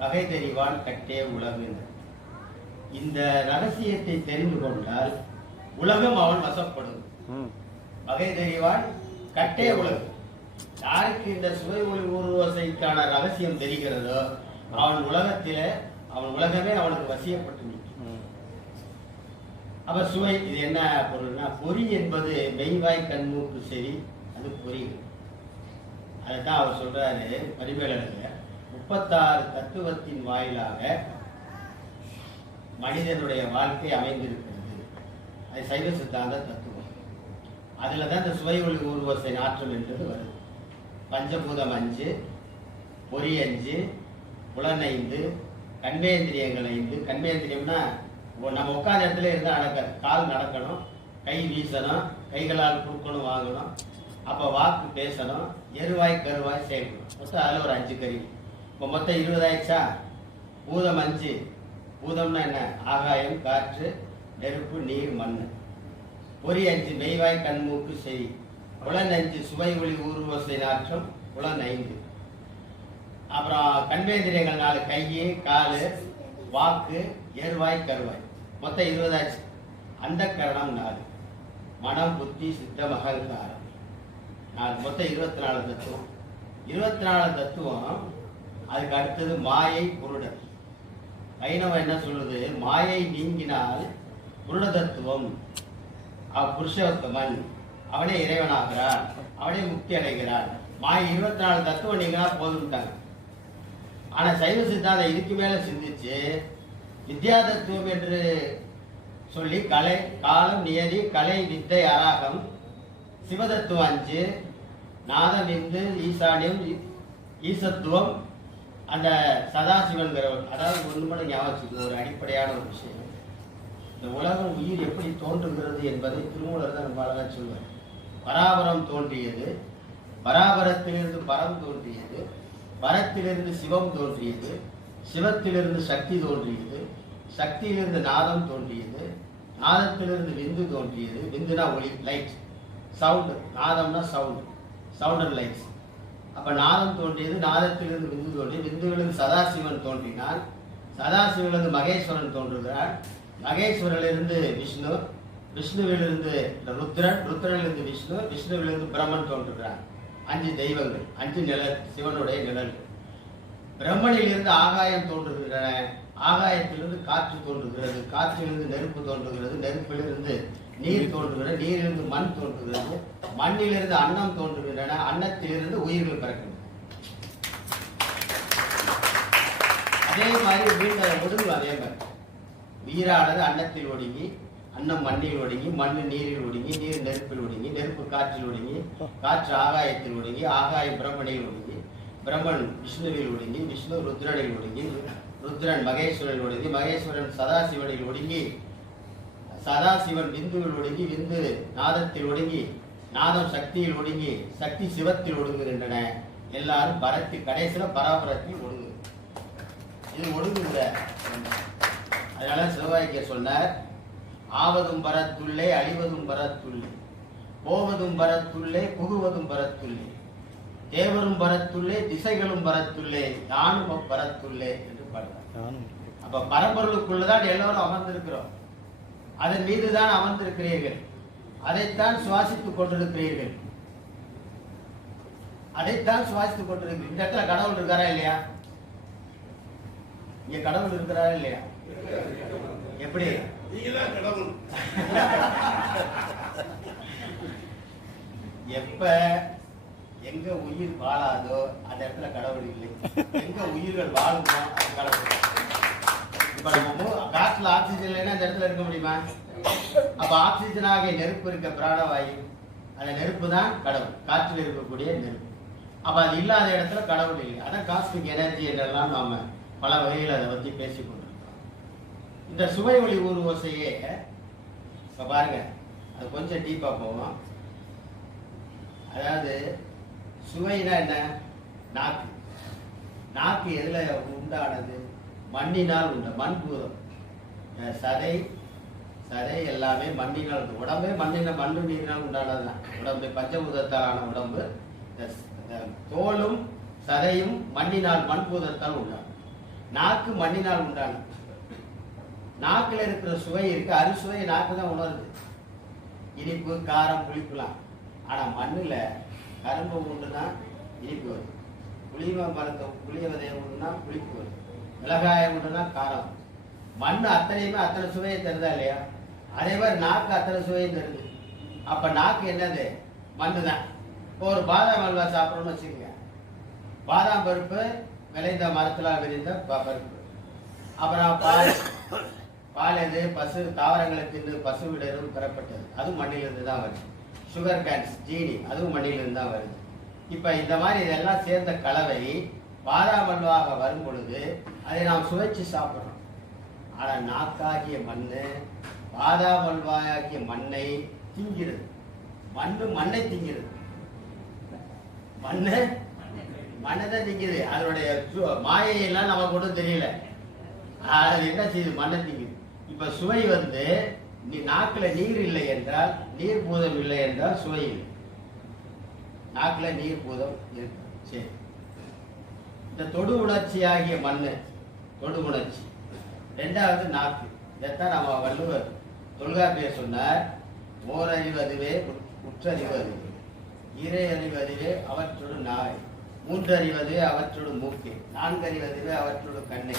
வகை தெரிவான் கட்டே உலகு. இந்த ரகசியத்தை தெரிந்து கொண்டால் உலகம் அவன் வசப்படும். வகை தெரிவான் கட்டே உலகு. யாருக்கு இந்த சுவை ஒளி ஊர் ஓசைக்கான ரகசியம் தெரிகிறதோ அவன் உலகமே அவனுக்கு வசியப்பட்டு நிற்கும். அப்ப சுவை இது என்ன பொருள்னா, பொறி என்பது மெய்வாய் கண்மூக்கு செவி, அது பொறி. அதைத்தான் அவர் சொல்றாரு பரிமேலழகர். 36 தத்துவத்தின் வாயிலாக மனிதனுடைய வாழ்க்கை அமைந்திருக்கிறது. அது சைவ சித்தாந்த தத்துவம். அதுலதான் இந்த சுவை ஒளி ஊர்வசை நாற்றம் என்றது வருது. பஞ்சபூதம் 5, பொறி 5, புலன் 5, கண்மேந்திரியங்கள் 5. கண்மேந்திரியம்னா நம்ம உட்கார்ந்த இடத்துல இருந்தா நடக்காது. கால் நடக்கணும், கை வீசணும், கைகளால் குறுக்கணும் வாங்கணும், அப்ப வாக்கு பேசணும், எருவாய் கருவாய் செயல்படும். மொத்தம் அதுல ஒரு 5 கருவி. இப்போ மொத்தம் 20 ஆயிடுச்சா? பூதம் 5. பூதம்னா என்ன? ஆகாயம், காற்று, நெருப்பு, நீர், மண். பொறி 5 மெய்வாய் கண்மூக்கு செவி. புலன் 5 சுவை ஒளி ஊர்வசை நாற்றம், புலன் 5. அப்புறம் கண்மேந்திரியங்கள் 4 கை, காலு, வாக்கு, எருவாய் கருவாய். மொத்தம் 20 ஆச்சு. அந்த கரணம் 4 மனம், புத்தி, சித்தம், அகங்காரம் 4. மொத்தம் 24 தத்துவம். 24 தத்துவம். அதுக்கு அடுத்தது மாயை, குருடர். வைணவம் என்ன சொல்லுது? மாயை நீங்கினால் குருட தத்துவம், புருஷோத்தமன், அவனே இறைவனாகிறான், அவனே முக்தி அடைகிறான். மாயை 24 தத்துவம் நீங்களா போதும்ட்டாங்க. ஆனா சைவ சித்தாந்தம் இதுக்கு மேல சிந்திச்சு வித்யா தத்துவம் என்று சொல்லி கலை, காலம், நியதி, கலை, வித்தை, அராகம், சிவதத்துவம் 5, நாதம், இந்து, ஈசானியம், ஈசத்துவம், அந்த சதாசிவன்கிறவர். அதாவது ஒன்று மட்டும் ஞாபகம், ஒரு அடிப்படையான ஒரு விஷயம். இந்த உலகம் உயிர் எப்படி தோன்றுகிறது என்பதை திருமூலர் தான் ரொம்ப அழகா சொல்வார். பராபரம் தோன்றியது, பராபரத்திலிருந்து பரம் தோன்றியது, பரத்திலிருந்து சிவம் தோன்றியது, சிவத்திலிருந்து சக்தி தோன்றியது, சக்தியிலிருந்து நாதம் தோன்றியது, நாதத்திலிருந்து விந்து தோன்றியது. விந்துனா ஒளி, லைட், சவுண்ட். நாதம்னா சவுண்ட், சவுண்ட் அண்ட் லைட்ஸ். அப்ப நாதம் தோன்றியது, நாதத்திலிருந்து விந்து தோன்றி, விந்துவிலிருந்து சதாசிவன் தோன்றினான், சதாசிவனிலிருந்து மகேஸ்வரன் தோன்றுகிறான், மகேஸ்வரிலிருந்து விஷ்ணு, விஷ்ணுவிலிருந்து ருத்ரன், ருத்ரனிலிருந்து விஷ்ணு, விஷ்ணுவிலிருந்து பிரம்மன் தோன்றுகிறான். 5 தெய்வங்கள், 5 நிழல், சிவனுடைய நிழல். பிரம்மனிலிருந்து ஆகாயம் தோன்றுகின்றன, ஆகாயத்திலிருந்து காற்று தோன்றுகிறது, காற்றிலிருந்து நெருப்பு தோன்றுகிறது, நெருப்பிலிருந்து நீர் தோன்றுகிறது, நீரிலிருந்து மண் தோன்றுகிறது, மண்ணிலிருந்து அன்னம் தோன்றுகின்றன, அன்னத்திலிருந்து உயிர்கள் பிறக்கின்றன. அதே மாதிரி மீண்டும் ஒடுங்கு. அதே மாதிரி உயிரானது அன்னத்தில் ஒடுங்கி, அன்னம் மண்ணில் ஒடுங்கி, மண் நீரில் ஒடுங்கி, நீர் நெருப்பில் ஒடுங்கி, நெருப்பு காற்றில் ஒடுங்கி, காற்று ஆகாயத்தில் ஒடுங்கி, ஆகாயம் பிரம்மனில் ஒடுங்கி, பிரம்மன் விஷ்ணுவில் ஒடுங்கி, விஷ்ணு ருத்ரனில் ஒடுங்கி, ருத்ரன் மகேஸ்வரனில் ஒடுங்கி, மகேஸ்வரன் சதாசிவனில் ஒடுங்கி, சதாசிவன் விந்துவில் ஒடுங்கி, விந்து நாதத்தில் ஒடுங்கி, நாதம் சக்தியில் ஒடுங்கி, சக்தி சிவத்தில் ஒடுங்குகின்றன. எல்லாரும் கடைசியில பராபரத்தில் ஒடுங்கு. இது ஒடுங்குகிற. அதனால சிவவாக்கியர் சொன்னார், ஆவதும் பரத்துள்ளே, அழிவதும் பரத்துள்ளே, போவதும் பரத்துள்ளே, புகுவதும் பரத்துள்ளே, தேவரும் பரத்துள்ளே, திசைகளும் பரத்துள்ளே, யானும் அப்பரத்துள்ளே என்று பாடுறார். அப்ப பரம்பொருளுக்குள்ளதான் எல்லோரும் அமர்ந்திருக்கிறோம். அதன் மீதுதான் அமர்ந்திருக்கிறீர்கள். அதைத்தான் சுவாசித்துக் கொண்டிருக்கிறீர்கள். அதைத்தான் சுவாசித்துக் கொண்டிருக்கிறீர்கள். இந்த இடத்துல கடவுள் இருக்காரா இல்லையா? இங்க கடவுள் இருக்கிறாரா இல்லையா? எப்படி? எப்ப எங்க உயிர் வாழாதோ அந்த இடத்துல கடவுள் இல்லை. எங்க உயிர்கள் வாழுமோ அது கடவுள். இப்ப நம்ம காற்றுல ஆக்சிஜன் இல்லைன்னா அந்த இடத்துல இருக்க முடியுமா? அப்ப ஆக்சிஜனாக நெருப்பு இருக்க பிராணவாயு, அந்த நெருப்பு தான் கடவுள். காற்றில் இருக்கக்கூடிய நெருப்பு. அப்ப அது இல்லாத இடத்துல கடவுள் இல்லை. அதான் காஸ்மிக் எனர்ஜி என்றெல்லாம் நாம பல வகையில் அதை பத்தி பேசிக்கொண்டிருக்கோம். இந்த சுவை ஒளி ஊர் ஓசையே இப்ப பாருங்க, அது கொஞ்சம் டீப்பா போவோம். அதாவது சுவைனா என்ன? நாக்கு. நாக்கு எதுல உண்டானது? மண்ணினால் உண்ட மண்பூதம். சதை சதை எல்லாமே மண்ணினால் உண்டு. உடம்பே மண்ணு நீரினால் உண்டானதுதான். உடம்பு பஞ்சபூதத்தாலான உடம்பு. தோலும் சதையும் மண்ணினால் மண்பூதத்தால் உண்டானது. நாக்கு மண்ணினால் உண்டானது. நாக்குல இருக்கிற சுவை இருக்கு, அறுசுவை நாக்கு தான் உணருது. இனிப்பு, காரம், புளிப்புலாம். ஆனா மண்ணுல கரும்பு உண்டுனா இனிப்பு வருது, புளிய விதைய உண்டுனா புளிப்பு வருது, மிளகாயம் உண்டுனா காரம். மண் அத்தனையுமே அத்தனை சுவையை தருதா இல்லையா? அதே மாதிரி நாக்கு அத்தனை சுவையை தருது. அப்ப நாக்கு என்னது? மண்ணு தான். இப்போ ஒரு பாதாம் அல்வா சாப்பிடணும்னு வச்சுக்கோங்க. பாதாம் பருப்பு விளைந்த மரத்துல விரிந்த பருப்பு. அப்புறம் பால் எது? பசு தாவரங்களுக்கு பசுவிடம் பெறப்பட்டது, அதுவும் மண்ணிலிருந்து தான் வருது. சுகர் கேன்ஸ் ஜீனி, அதுவும் மண்ணிலிருந்து தான் வருது. இப்ப இந்த மாதிரி இதெல்லாம் சேர்ந்த கலவை பாதாம் அல்வாக வரும் பொழுது அதை நாம் சுவைச்சு சாப்பிடுறோம். ஆனா நாக்காகிய மண்ணு பாதாம் அல்வாயாகிய மண்ணை திங்கிறது. மண்ணை திங்கிறது. மண்ணதான் திங்குது. அதனுடைய மாயையெல்லாம் நமக்கு ஒன்றும் தெரியல. அது என்ன செய்யுது? மண்ணை திங்குது. இப்ப சுவை நீ நாக்குல நீர் இல்லை என்றால், நீர் பூதம் இல்லை என்றால் சுவை இல்லை. நாக்குல நீர் பூதம் இருக்கு. சரி, இந்த தொடு உணர்ச்சி ஆகிய மண்ணு, தொடு உணர்ச்சி. ரெண்டாவது நாக்கு. இதைத்தான் நம்ம வள்ளுவர் தொல்காப்பியர் சொன்னார். ஓரறிவு அதுவே உற்றறிவு அதுவே, இறை அறிவு அதுவே அவற்றோடு நாய், மூன்றறிவதுவே அவற்றோடு மூக்கு, நான்கறிவதுவே அவற்றோடு கண்ணை,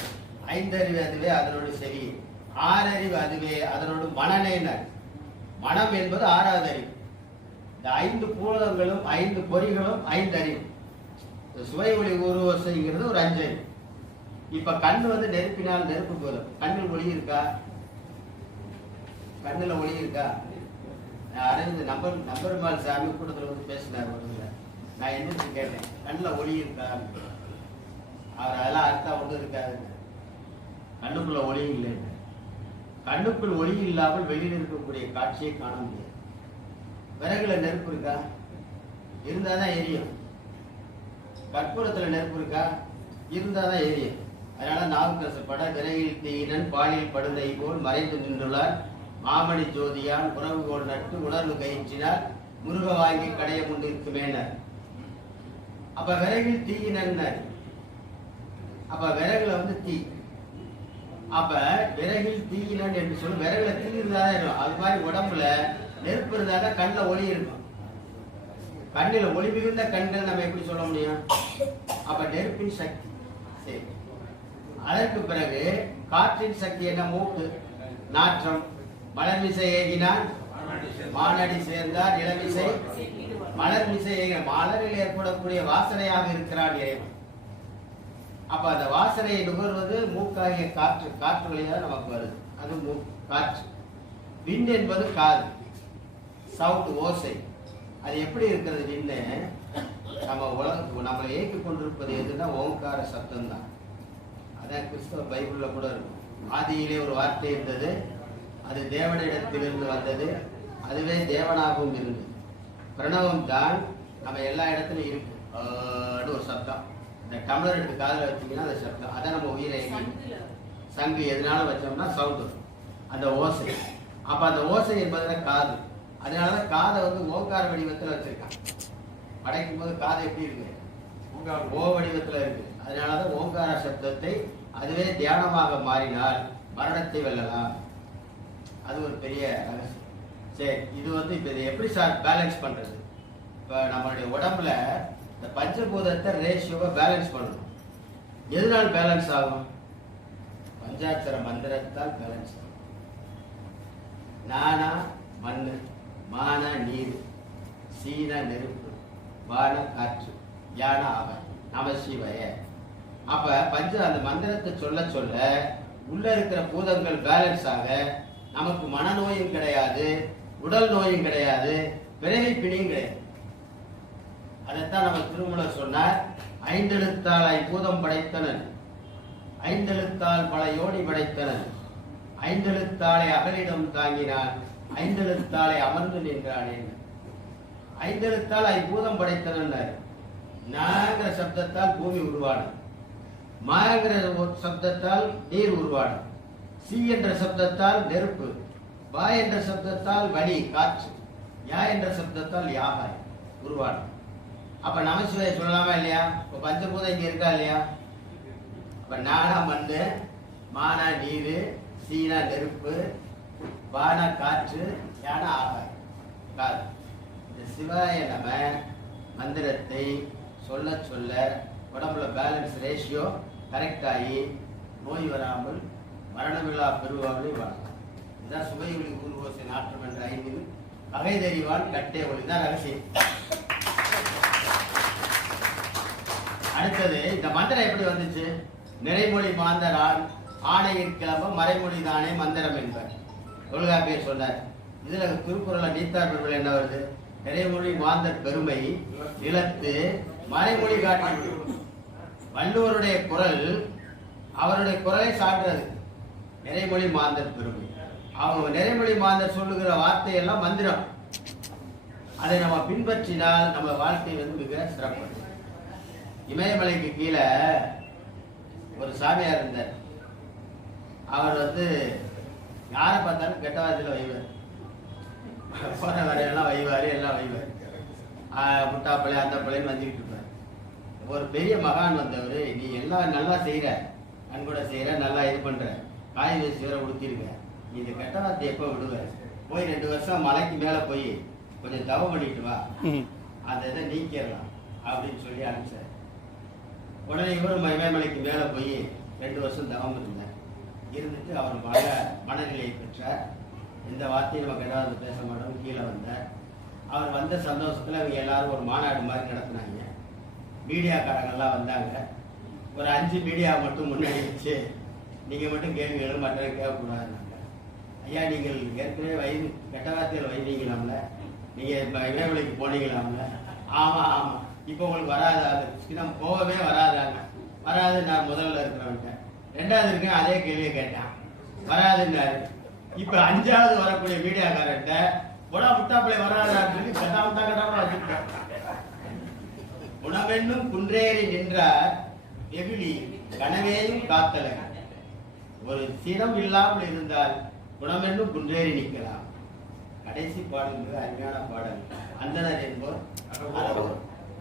ஐந்தறிவு அதுவே அதனோடு செவி, ஆறறிவு அதுவே அதனோடு மனநேனர். மனம் என்பது ஆறாவது அறிவு. இந்த 5 பூதங்களும் 5 பொறிகளும் 5 அறிவு. சுவை ஒளி உருவசைங்கிறது ஒரு 5 அறிவு. இப்ப கண்ணு நெருப்பினால் நெருப்பு போதும். கண்ணில் ஒளி இருக்கா? கண்ணுல ஒளி இருக்கா? அரவிந்த் நம்பெருமாள் சாமி கூட்டத்தில் பேசினார் ஒரு. நான் என்ன கேட்டேன், கண்ணுல ஒளி இருக்கா? அவர் அதெல்லாம் அர்த்தம் ஒன்றும் இருக்காது. கண்ணுக்குள்ள ஒளி இல்லை. கண்ணுக்குள் ஒளி இல்லாமல் வெளியில் இருக்கக்கூடிய காட்சியை காண முடியாது. விறகுல நெருப்பு இருக்கா? இருந்தாதான் எரியும். கற்பூரத்துல நெருப்பு இருக்கா? இருந்தாதான் எரியும். அதனால நாவுக்கரசர் பட விரைவில் தீயினன் பாலில் படுதை போல் மறைந்து நின்றுள்ளார், மாமணி ஜோதியான் உறவுகோள் நட்டு உணர்வு கயிற்றினார், முருக வாங்கி கடைய முண்டு இருக்குமேனர். அப்ப விரைவில் தீயினன். அப்ப விறகுல தீ. அப்ப விறகில் தீயினன் என்று சொல்லி விறகுல தீ இருந்தாதான் இருக்கும். அது மாதிரி உடம்புல நெருப்பு இருந்தாதான் கண்ணுல ஒளி இருக்கும். கண்ணில ஒளி மிகுந்த கண்கள் நம்ம எப்படி சொல்ல முடியும்? அப்ப நெருப்பின் சக்தி. சரி, அதற்கு பிறகு காற்றின் சக்தி என்ன? மூக்கு, நாற்றம். மலர்மிசை ஏகினான் மானடி சேர்ந்தார் இளமிசை. மலர்மிசை ஏகின மலரில் ஏற்படக்கூடிய வாசனையாக இருக்கிறான் இறைவன். அப்ப அந்த வாசனையை நுகர்வது மூக்காகிய காற்று. காற்று வழியாக நமக்கு வருது, அது காற்று. விண் என்பது காது, சவுண்ட், ஓசை. அது எப்படி இருக்கிறது? விண்ணு நம்மளை இயக்கிக் கொண்டிருப்பது எதுன்னா ஓங்கார சப்தம் தான். அதான் கிறிஸ்தவ பைபிள்ல கூட இருக்கும். ஆதியிலே ஒரு வார்த்தை இருந்தது, அது தேவனிடத்திலிருந்து வந்தது, அதுவே தேவனாகவும் இருந்தது. பிரணவம் தான் நம்ம எல்லா இடத்துலையும் இருக்கு. ஒரு சப்தம். இந்த டம்ளர் எடுத்து காதில் வச்சிங்கன்னா அந்த சப்தம், அதை நம்ம உயிரை சங்கு எதனால வச்சோம்னா சவுண்டு, அந்த ஓசை. அப்ப அந்த ஓசை என்பதுல காது. அதனாலதான் காதை ஓங்கார வடிவத்தில் வச்சிருக்கான். படைக்கும் போது காது எப்படி இருக்கு? ஓ வடிவத்தில் இருக்கு. அதனாலதான் ஓங்கார சப்தத்தை அதுவே தியானமாக மாறினால் மரணத்தை வெல்லலாம். அது ஒரு பெரிய ரகசியம். சரி, இது இப்ப இதை எப்படி சார் பேலன்ஸ் பண்றது? இப்ப நம்மளுடைய உடம்புல இந்த பஞ்சபூதத்தை ரேஷியோவை பேலன்ஸ் பண்ணணும். எதனால பேலன்ஸ் ஆகும்? பஞ்சாட்சர மந்திரத்தால் பேலன்ஸ் ஆகும். நானா மண்ணு, மானா நீர், சீனா நெருப்பு, வான காற்று, யான ஆகாயம், நம சிவாய. அப்ப அந்த மந்திரத்தை சொல்ல சொல்ல உள்ள இருக்கிற பூதங்கள் பேலன்ஸ் ஆக நமக்கு மனநோயும் கிடையாது, உடல் நோயும் கிடையாது, பிறவி பிணியும் கிடையாது. அதைத்தான் நம்ம திருமூலர் சொன்னார். 5 எழுத்தால் பூதம் படைத்தனன், 5 எழுத்தால் பல யோடி படைத்தனன், 5 எழுத்தாலை அகலிடம் தாங்கினான், 5 எழுத்தாலை அமர்ந்து நின்றான். 5 எழுத்தால் பூதம் படைத்தனன். நாங்கிற சப்தத்தால் பூமி உருவானது, மாங்கிற சப்தத்தால் நீர் உருவானது, சி என்ற சப்தத்தால் நெருப்பு, வா என்ற சப்தத்தால் வழி காற்று, யா என்ற சப்தத்தால் யாகாய் உருவானது. அப்ப நமசிவாய சொல்லலாமா இல்லையா? இப்ப பஞ்சபூதம் இங்க இருக்கா இல்லையா? அப்ப நானா மண்ணு, மானா நீர், சீனா நெருப்பு, வானா காற்று, யானா ஆகாய் காற்று. இந்த சிவாய நம மந்திரத்தை சொல்ல சொல்ல உடம்புல பேலன்ஸ் ரேஷியோ கரெக்ட் ஆகி நோய் வராமல் மரணமில்லா பெருவாவளி வாழலாம். இதுதான் சுவை ஒளி ஊர்வோசை நாற்றம் என்ற 5 வகை தெரிவான் கட்டே ஒளி தான் ரகசியம். அடுத்தது இந்த மந்திரம் எப்படி வந்துச்சு? நிறைமொழி மாந்தரால் ஆணையில் கிளம்ப மறைமொழி தானே மந்திரம் என்பார் தொல்காப்பியர் சொன்னார். இதுல திருக்குறளை நீத்தார் பெருமை என்ன வருது? நிறைமொழி மாந்தர் பெருமை நிலத்து மறைமொழி காட்டி. வள்ளுவருடைய குரல் அவருடைய குரலை சாட்டுறது நிறைமொழி மாந்தர் பெருமை. அவங்க நிறைமொழி மாந்தர் சொல்லுகிற வார்த்தையெல்லாம் மந்திரம். அதை நம்ம பின்பற்றினால் நம்ம வாழ்க்கை மிக சிறப்பு. இமயமலைக்கு கீழே ஒரு சாமியார் இருந்தார். அவர் யாரை பார்த்தாலும் கெட்ட வார்த்தையில வைவார், போற வரையெல்லாம் வைவாரு, எல்லாம் வைவார். முட்டாப்பழை அந்த பிள்ளைன்னு வந்துக்கிட்டு இருப்பார். ஒரு பெரிய மகான் வந்தவர், நீ எல்லாம் நல்லா செய்யற, அன்போட செய்யற, நல்லா இது பண்ற, காய் வச்சு வேற உடுத்திருக்க, நீ இந்த கெட்ட வார்த்தை எப்போ விடுவ? போய் 2 வருஷம் மலைக்கு மேல போய் கொஞ்சம் தவம் பண்ணிட்டு வா, அந்த இதை நீக்கிடலாம் அப்படின்னு சொல்லி அனுப்பிச்சார். உடனே இவரும் இமயமலைக்கு மேல போய் 2 வருஷம் தவம் இருந்தார். இருந்துட்டு அவர் மனநிலையை பெற்றார். இந்த வார்த்தையை நம்ம கெடாவது பேச மாட்டோம் கீழே வந்தார். அவர் வந்த சந்தோஷத்துல அவங்க எல்லாரும் ஒரு மாநாடு மாதிரி நடத்தினாங்க. மீடியாக்காரங்கெல்லாம் வந்தாங்க. ஒரு 5 மீடியா மட்டும் முன்னாடி வச்சு, நீங்க மட்டும் கேள்விகளும் மற்றவை கேட்கக்கூடாதுனாங்க. ஐயா, நீங்கள் ஏற்கனவே கெட்ட வார்த்தையில் வைந்தீங்களாம்ல, நீங்க இமயமலைக்கு போனீங்களாம்ல? ஆமா ஆமா. இப்போ உங்களுக்கு வராது, போகவே வராதாங்க. வராது, நான் முதல்ல இருக்கிறவன்ட்ட. 2வது இருக்கேன், அதே கேள்வியை கேட்டான், வராதுன்னாரு. இப்ப 5வது வரக்கூடிய மீடியாக்காரன்ட்ட போடா முட்டாப்பிள்ளை வராதான்னு சொல்லி கட்டாம வச்சுட்டேன். உணவென்னும் குன்றேறி நின்றார் வெகுளி கனவேயும் காத்தல. ஒரு சினம் இல்லாமல் இருந்தால் குணமென்னும் குன்றேறி நிற்கலாம். கடைசி பாடல் மிக அருமையான பாடல். அந்தனர் என்போர்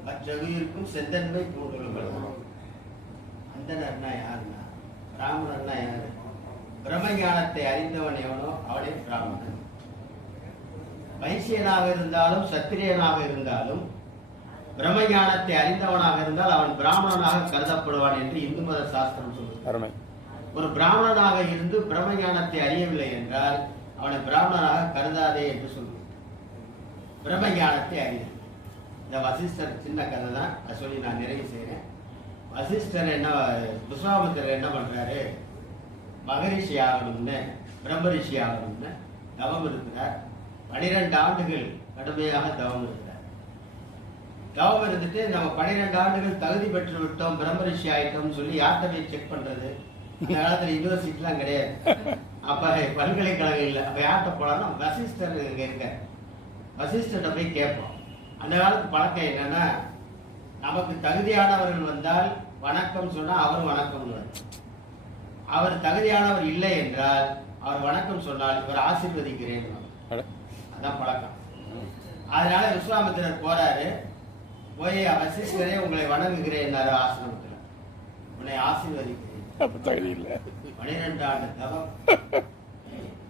மற்ற உயிருக்கும் செந்தன்மை தூண்டுகள். அந்தனர்னா யாருன்னா, பிராமணர்னா யாரு? பிரம்மஞானத்தை அறிந்தவன் எவனோ அவனே பிராமணன். வைசியனாக இருந்தாலும் சத்திரியனாக இருந்தாலும் பிரம்மஞானத்தை அறிந்தவனாக இருந்தால் அவன் பிராமணனாக கருதப்படுவான் என்று இந்து மத சாஸ்திரம் சொல்லுது. ஒரு பிராமணனாக இருந்து பிரம்மஞானத்தை அறியவில்லை என்றால் அவனை பிராமணனாக கருதாதே என்று சொல்லுவது. பிரம்மஞானத்தை அறிய இந்த வசிஷ்டர் சின்ன கதை தான், அதை சொல்லி நான் நிறைவு செய்கிறேன். வசிஷ்டர் விஸ்வாமித்திரர் என்ன பண்றாரு? மகரிஷி ஆகணும்னு, பிரம்மரிஷி ஆகணும்னு தவம் இருக்கிறார். 12 ஆண்டுகள் கடுமையாக தவம் இருக்கிறார். தவம் இருந்துட்டு நம்ம 12 ஆண்டுகள் தகுதி பெற்று விட்டோம், பிரம்மரிஷி ஆயிட்டோம்னு சொல்லி யார்கிட்ட போய் செக் பண்றது? இந்த காலத்துல யூனிவர்சிட்டிலாம் கிடையாது, அப்ப பல்கலைக்கழகம் இல்லை. அப்ப யார்கிட்ட போலாம்னா வசிஷ்டர் இருக்க, வசிஷ்டர்கிட்ட போய் கேட்போம். அந்த காலத்து பழக்கம் என்னன்னா, நமக்கு தகுதியானவர்கள் வந்தால் வணக்கம் சொன்னா அவரும் வணக்கம். அவர் தகுதியானவர் இல்லை என்றால் அவர் வணக்கம் சொன்னால் இவர் ஆசீர்வதிக்கிறேன், அதான் பழக்கம். அதனால விஸ்வாமித்திரர் போறாரு. போய் வசிஷ்டரே உங்களை வணங்குகிறேன் ஆசிரமத்துல, உன்னை ஆசீர்வதிக்கிறேன். 12 ஆண்டு தவம்.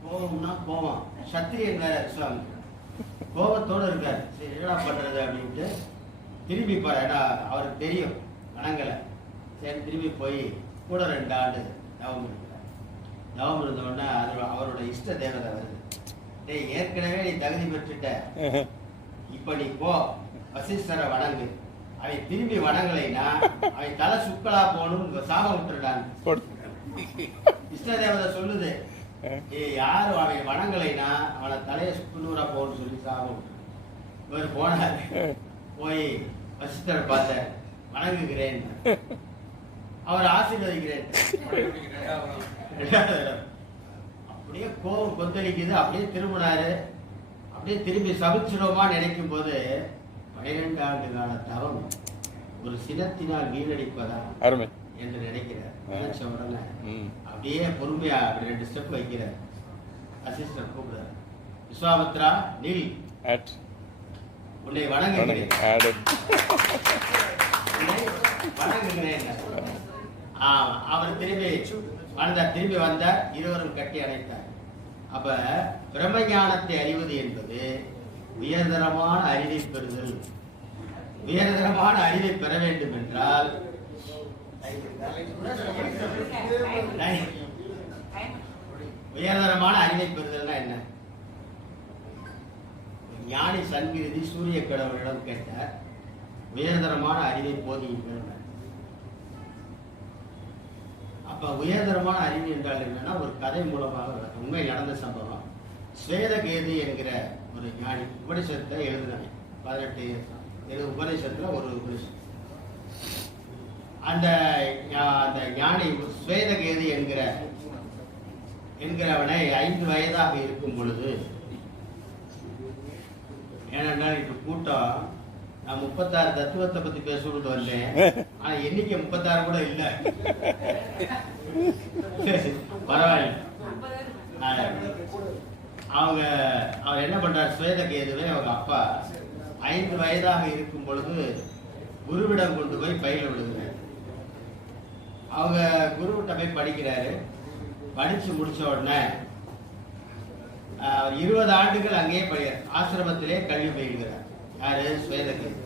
கோபம்னா கோபம், சத்திரியன் வேற. விஸ்வாமித்திரர் கோபத்தோடு இருக்காரு. சரி என்னடா பண்றது அப்படின்ட்டு திரும்பி போறா. அவருக்கு தெரியும் வணங்கலை. சரி திரும்பி போய் கூட 2 ஆண்டு தவம் இருக்கிறார். தவம் இருந்தோடனே அவரோட இஷ்ட தேவதை வருது. டேய், ஏற்கனவே நீ தகுதி பெற்றுட்ட, இப்ப நீ போ வசிஷ்டரை வணங்கு. அவன் திரும்பி வணங்கலைன்னா அவன் தலை சுக்கலா போகணும், சாபம் விட்டுறான். இஷ்ட தேவதை சொல்லுது, யாரும் அவன் வணங்கலைன்னா அவனை தலையை சுக்குநூறா போகணும்னு சொல்லி சாபம். இவர் போனாரு. போய் வசிஷ்டரை பார்த்தார். வணங்குகிறேன், அவர் ஆசீர்வதிக்கிறேன். அப்படியே கோபம் கொந்தளிக்குது. அப்படியே திரும்பினாரு. அப்படியே திரும்பி சபிச்சிடுமா நினைக்கும் போது 12 ஆண்டு கால தவம் ஒரு சினத்தினால் வீணடிப்பதா அருமை என்று நினைக்கிறார். நினைச்ச உடனே ம் அப்படியே பொறுமையா அப்படி 2 ஸ்டெப் வைக்கிறார். அசிஸ்டன்ட் கூப்பிடுறார். விஸ்வாமித்ரா நில், அட் உன்னை வணங்குகிறேன், ஆடட் உன்னை வணங்குகிறேன். அவர் திரும்பி வந்தார். இருவரும் கட்டி அணைத்தார். அப்ப பிரம்மஞானத்தை அறிவது என்பது உயர்தரமான அறிவை பெறுதல். உயர்தரமான அறிவை பெற வேண்டும் என்றால் உயர்தரமான அறிவை பெறுதல்னா என்ன? ஞானி சன்கிருதி சூரிய கடவுளிடம் கேட்டார், உயர்தரமான அறிவை போதியுங்கள். அப்ப உயர்தரமான அறிவு என்றால் என்னன்னா, ஒரு கதை மூலமாக உண்மை நடந்த சம்பவம். ஸ்வேதகேது என்கிற ஒரு ஞானி உபனிஷத்தை எழுதினாங்க. 18 உபனிஷத்துல ஒரு உபனிஷத்து. அந்த ஞானி ஸ்வேதகேது என்கிறவனை 5 வயதாக இருக்கும் பொழுது, ஏனென்றால் இப்ப கூட்டம் நான் 36 தத்துவத்தை பத்தி பேசணும்னு வரலேன். ஆனா எண்ணிக்கை 36 கூட இல்ல. பரவாயில்ல. அவர் என்ன பண்றார்? ஸ்வேதகேதுவை அவங்க அப்பா 5 வயதாக இருக்கும் பொழுது குருவிடம் கொண்டு போய் பயில விடுகிறார். அவங்க குருவிட்ட போய் படிக்கிறாரு. படிச்சு முடிச்ச உடனே 20 ஆண்டுகள் அங்கேயே ஆசிரமத்திலே கல்வி பயில்கிறார். யாரு? ஸ்வேதகேது.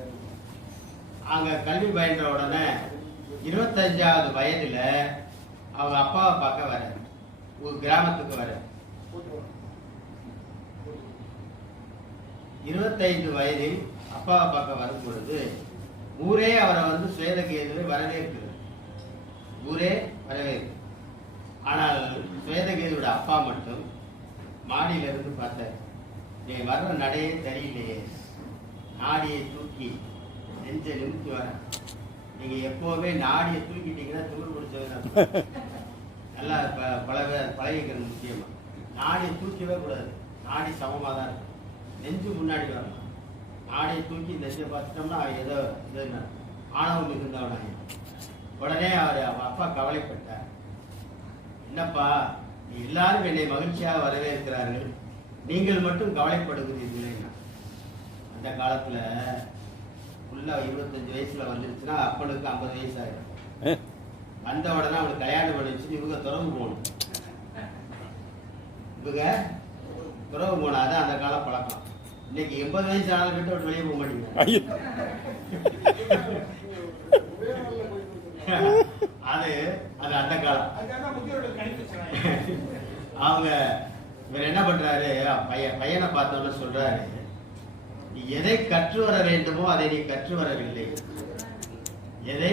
அங்க கல்வி பயின்ற உடனே 25வது வயதுல அவங்க அப்பாவை பார்க்க வர ஒரு கிராமத்துக்கு வர. 25 வயதில் அப்பாவை பார்க்க வரும் பொழுது ஊரே அவரை ஸ்வேதகேதுவை வரவேற்கிறது. ஊரே வரவேற்கிறது. ஆனால் ஸ்வேதகேதுவோட அப்பா மட்டும் மாடியில இருந்து பார்த்தார். நீ வர்ற நடையே தெரியலையே, நாடியை தூக்கி நெஞ்ச நிமித்தி வர. நீங்க எப்பவுமே நாடியை தூக்கிட்டீங்கன்னா துரு பிடிச்சது நல்லா பழகிக்கிறது. முக்கியமா நாடியை தூக்கவே கூடாது. நாடி சமமா தான் இருக்கும். நெஞ்சு முன்னாடி வரணும். நாடியை தூக்கி நெஞ்சை பார்த்துட்டோம்னா ஏதோ ஆணவம் மிகுந்தவனாங்க. உடனே அவர் அப்பா கவலைப்பட்டார். என்னப்பா, எல்லாரும் என்னை மகிழ்ச்சியாக வரவேற்கிறார்கள், நீங்கள் மட்டும் கவலைப்படுகிறீர்கள். அந்த காலத்துல ஃபுல்லா 25 வயசுல வந்துருச்சுன்னா அப்பனுக்கு 50 வயசு ஆயிடும். வந்த உடனே அவனுக்கு கல்யாணம் பண்ணிச்சு. இவங்க துறவு போகணும். இவங்க துறவு போனாதான் அந்த கால பழக்கம். இன்னைக்கு 80 வயசு ஆனாலும் கிட்ட விட்டு வெளியே போக மாட்டேங்க. அது அந்த காலம். அவங்க இவர் என்ன பண்றாரு? பையனை பார்த்தோன்னு சொல்றாரு, நீ எதை கற்று வர வேண்டுமோ அதை நீ கற்று வரவில்லை. எதை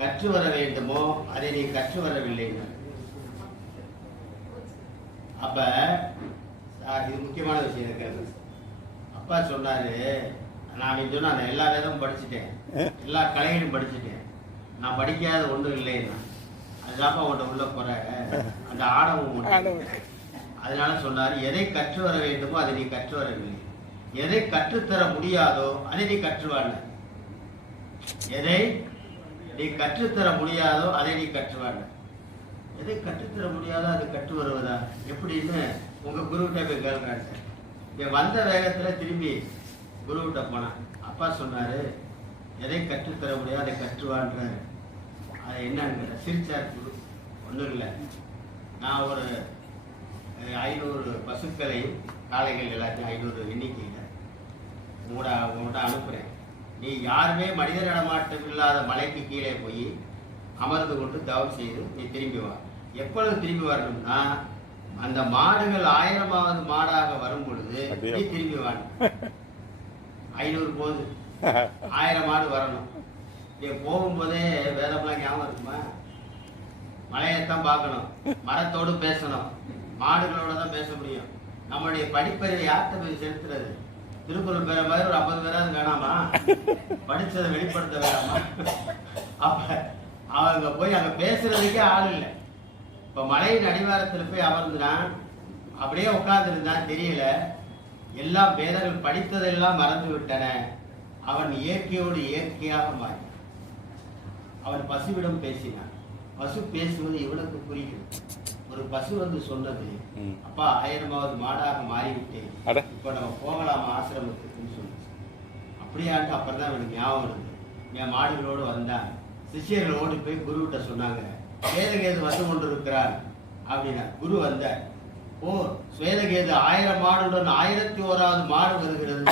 கற்று வர வேண்டுமோ அதை நீ கற்று வரவில்லை. அப்ப இது முக்கியமான விஷயம் இருக்கு. அப்பா சொன்னாரு, நான் சொன்ன எல்லா வேதமும் படிச்சுட்டேன், எல்லா கலைகளும் படிச்சுட்டேன், நான் படிக்காத ஒன்றும் இல்லைன்னா அதுதான் உன்ட்ட உள்ள குறை, அந்த ஆணவம். அதனால சொன்னாரு, எதை கற்று வர வேண்டுமோ அதை நீ கற்று வரவில்லை. எதை கற்றுத்தர முடியாதோ அதை நீ கற்றுவான. எதை நீ கற்றுத்தர முடியாதோ அதை நீ கற்றுவான. எதை கற்றுத்தர முடியாதோ அதை கற்று வருவதா எப்படின்னு உங்க குருவிட்ட போய் கேள்றாங்க. வந்த வேகத்துல திரும்பி குருவிட்ட போனான். அப்பா சொன்னாரு, எதை கற்றுத்தர முடியாது அதை கற்றுவான்றாரு. அது என்னன்னு சிரிச்சார் குரு. ஒன்றும் இல்லை, நான் ஒரு 500 பசுக்களையும் காளைகள் எல்லாத்தையும் 500 எண்ணிக்கையில் உங்கள்கிட்ட அனுப்புகிறேன். நீ யாருமே மனித நடமாட்டம் இல்லாத மலைக்கு கீழே போய் அமர்ந்து கொண்டு தவம் செய்து நீ திரும்பி வா. எப்பொழுது திரும்பி வரணும்னா, அந்த மாடுகள் 1000வது மாடாக வரும் பொழுது நீ திரும்பி வா. 500 போது 1000 மாடு வரணும். நீ போகும்போதே வேதம்லாம் ஞாபகம் இருக்குமா? மலையைத்தான் பார்க்கணும், மரத்தோடு பேசணும், மாடுகளோட தான் பேச முடியும். நம்மளுடைய படிப்பறிவை யார்கிட்ட போய் செலுத்துறது? திருக்குறள் பேர மாதிரி ஒரு 50 பேராது வேணாமா? படிச்சதை வெளிப்படுத்த வேணாமா? அப்ப அவங்க போய் அங்க பேசுறதுக்கே ஆள் இல்லை. இப்ப மலையின் அடிவாரத்தில் போய் அமர்ந்தான், அப்படியே உட்கார்ந்துருந்தான், தெரியல. எல்லாம் வேதங்கள் படித்ததெல்லாம் மறந்து விட்டன. அவன் இயற்கையோடு இயற்கையாக மாறி அவன் பசுவிடம் பேசினான். பசு பேசுவது இவனுக்கு புரியும். ஒரு பசு வந்து சொன்னது, அப்பா 1000வது மாடாக மாறிவிட்டேன், இப்ப நம்ம போகலாம் ஆசிரமத்துக்குன்னு சொன்னது. அப்படியான்ட்டு அப்புறம் தான் எனக்கு ஞாபகம் இருந்தது. என் மாடுகளோடு வந்தான். சிஷியர்கள் ஓடி போய் குருவிட்ட சொன்னாங்க, ஸ்வேதகேது வந்து கொண்டு இருக்கிறார் அப்படின்னா. குரு வந்த, ஓ ஸ்வேதகேது 1000 மாடுடன் 1001வது மாடு வருகிறது.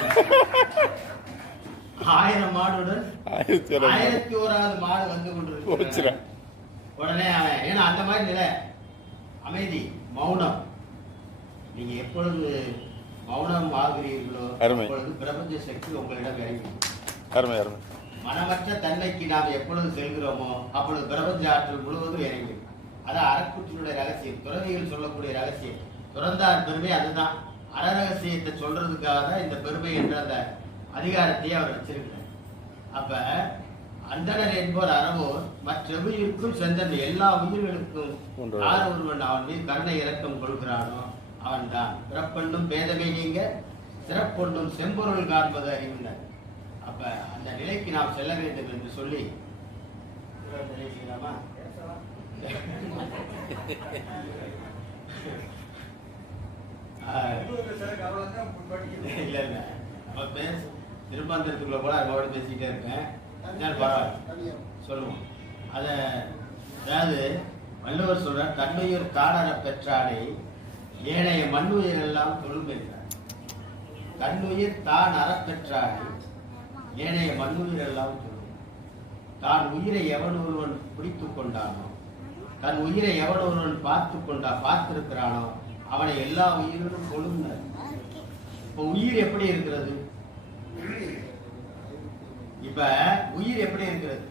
1000 மாடுடன் 1001வது மாடு வந்து கொண்டு உடனே அவன், ஏன்னா அந்த மாதிரி நிலை, அமைதி, மௌனம். நீங்க எப்பொழுது மௌனம் ஆகிறீர்களோ அப்பொழுது பிரபஞ்ச சக்தி உங்களிடம் இறங்கி, மனமற்ற தன்மைக்கு நாம் எப்பொழுது செல்கிறோமோ அப்பொழுது பிரபஞ்ச ஆற்றல் முழுவதும் இறங்கி. அதான் அறக்குற்றினுடைய ரகசியம், துறவிகள் சொல்லக்கூடிய ரகசியம். துறந்தார் பெருமை அதுதான். அறரகசியத்தை சொல்றதுக்காக தான் இந்த பெருமை என்ற அந்த அதிகாரத்தையே அவர் வச்சிருக்கிறார். அப்ப அந்தனர் என்போர் அறவோர் மற்றெவ்வுயிருக்கும் சென்றன் எல்லா உயிர்களுக்கும் யார் ஒருவன் அவன் மீது கருணை இரக்கம் கொள்கிறானோ அவன் தான் பிறப்பெண்ணும் பேதமை நீங்க சிறப்பொன்றும் செம்பொருள் காண்பது அறிவினர். அப்ப அந்த நிலைக்கு நாம் செல்ல வேண்டும் என்று சொல்லி செய்யலாமா? இல்ல இல்ல அவன் பேச திருப்பந்தத்துக்குள்ள கூட அவரோட பேசிக்கிட்டே இருக்கேன். சொல்லுவோம். அதாவது வள்ளுவர் சொல்ற, தன்னுயிர் தானற பெற்றாலே ஏனைய மண்ணுயிர் எல்லாம் தொழும் என்றார். தன்னுயிர் தான் அறப்பெற்றாலே ஏனைய மண்ணுயிர் எல்லாம் தொழும். தான் உயிரை எவன் ஒருவன் பிடித்துக் கொண்டானோ, தன் உயிரை எவன் ஒருவன் பார்த்திருக்கிறானோ அவனை எல்லா உயிர்களும் கொழும். இப்ப உயிர் எப்படி இருக்கிறது? இப்ப உயிர் எப்படி இருக்கிறது?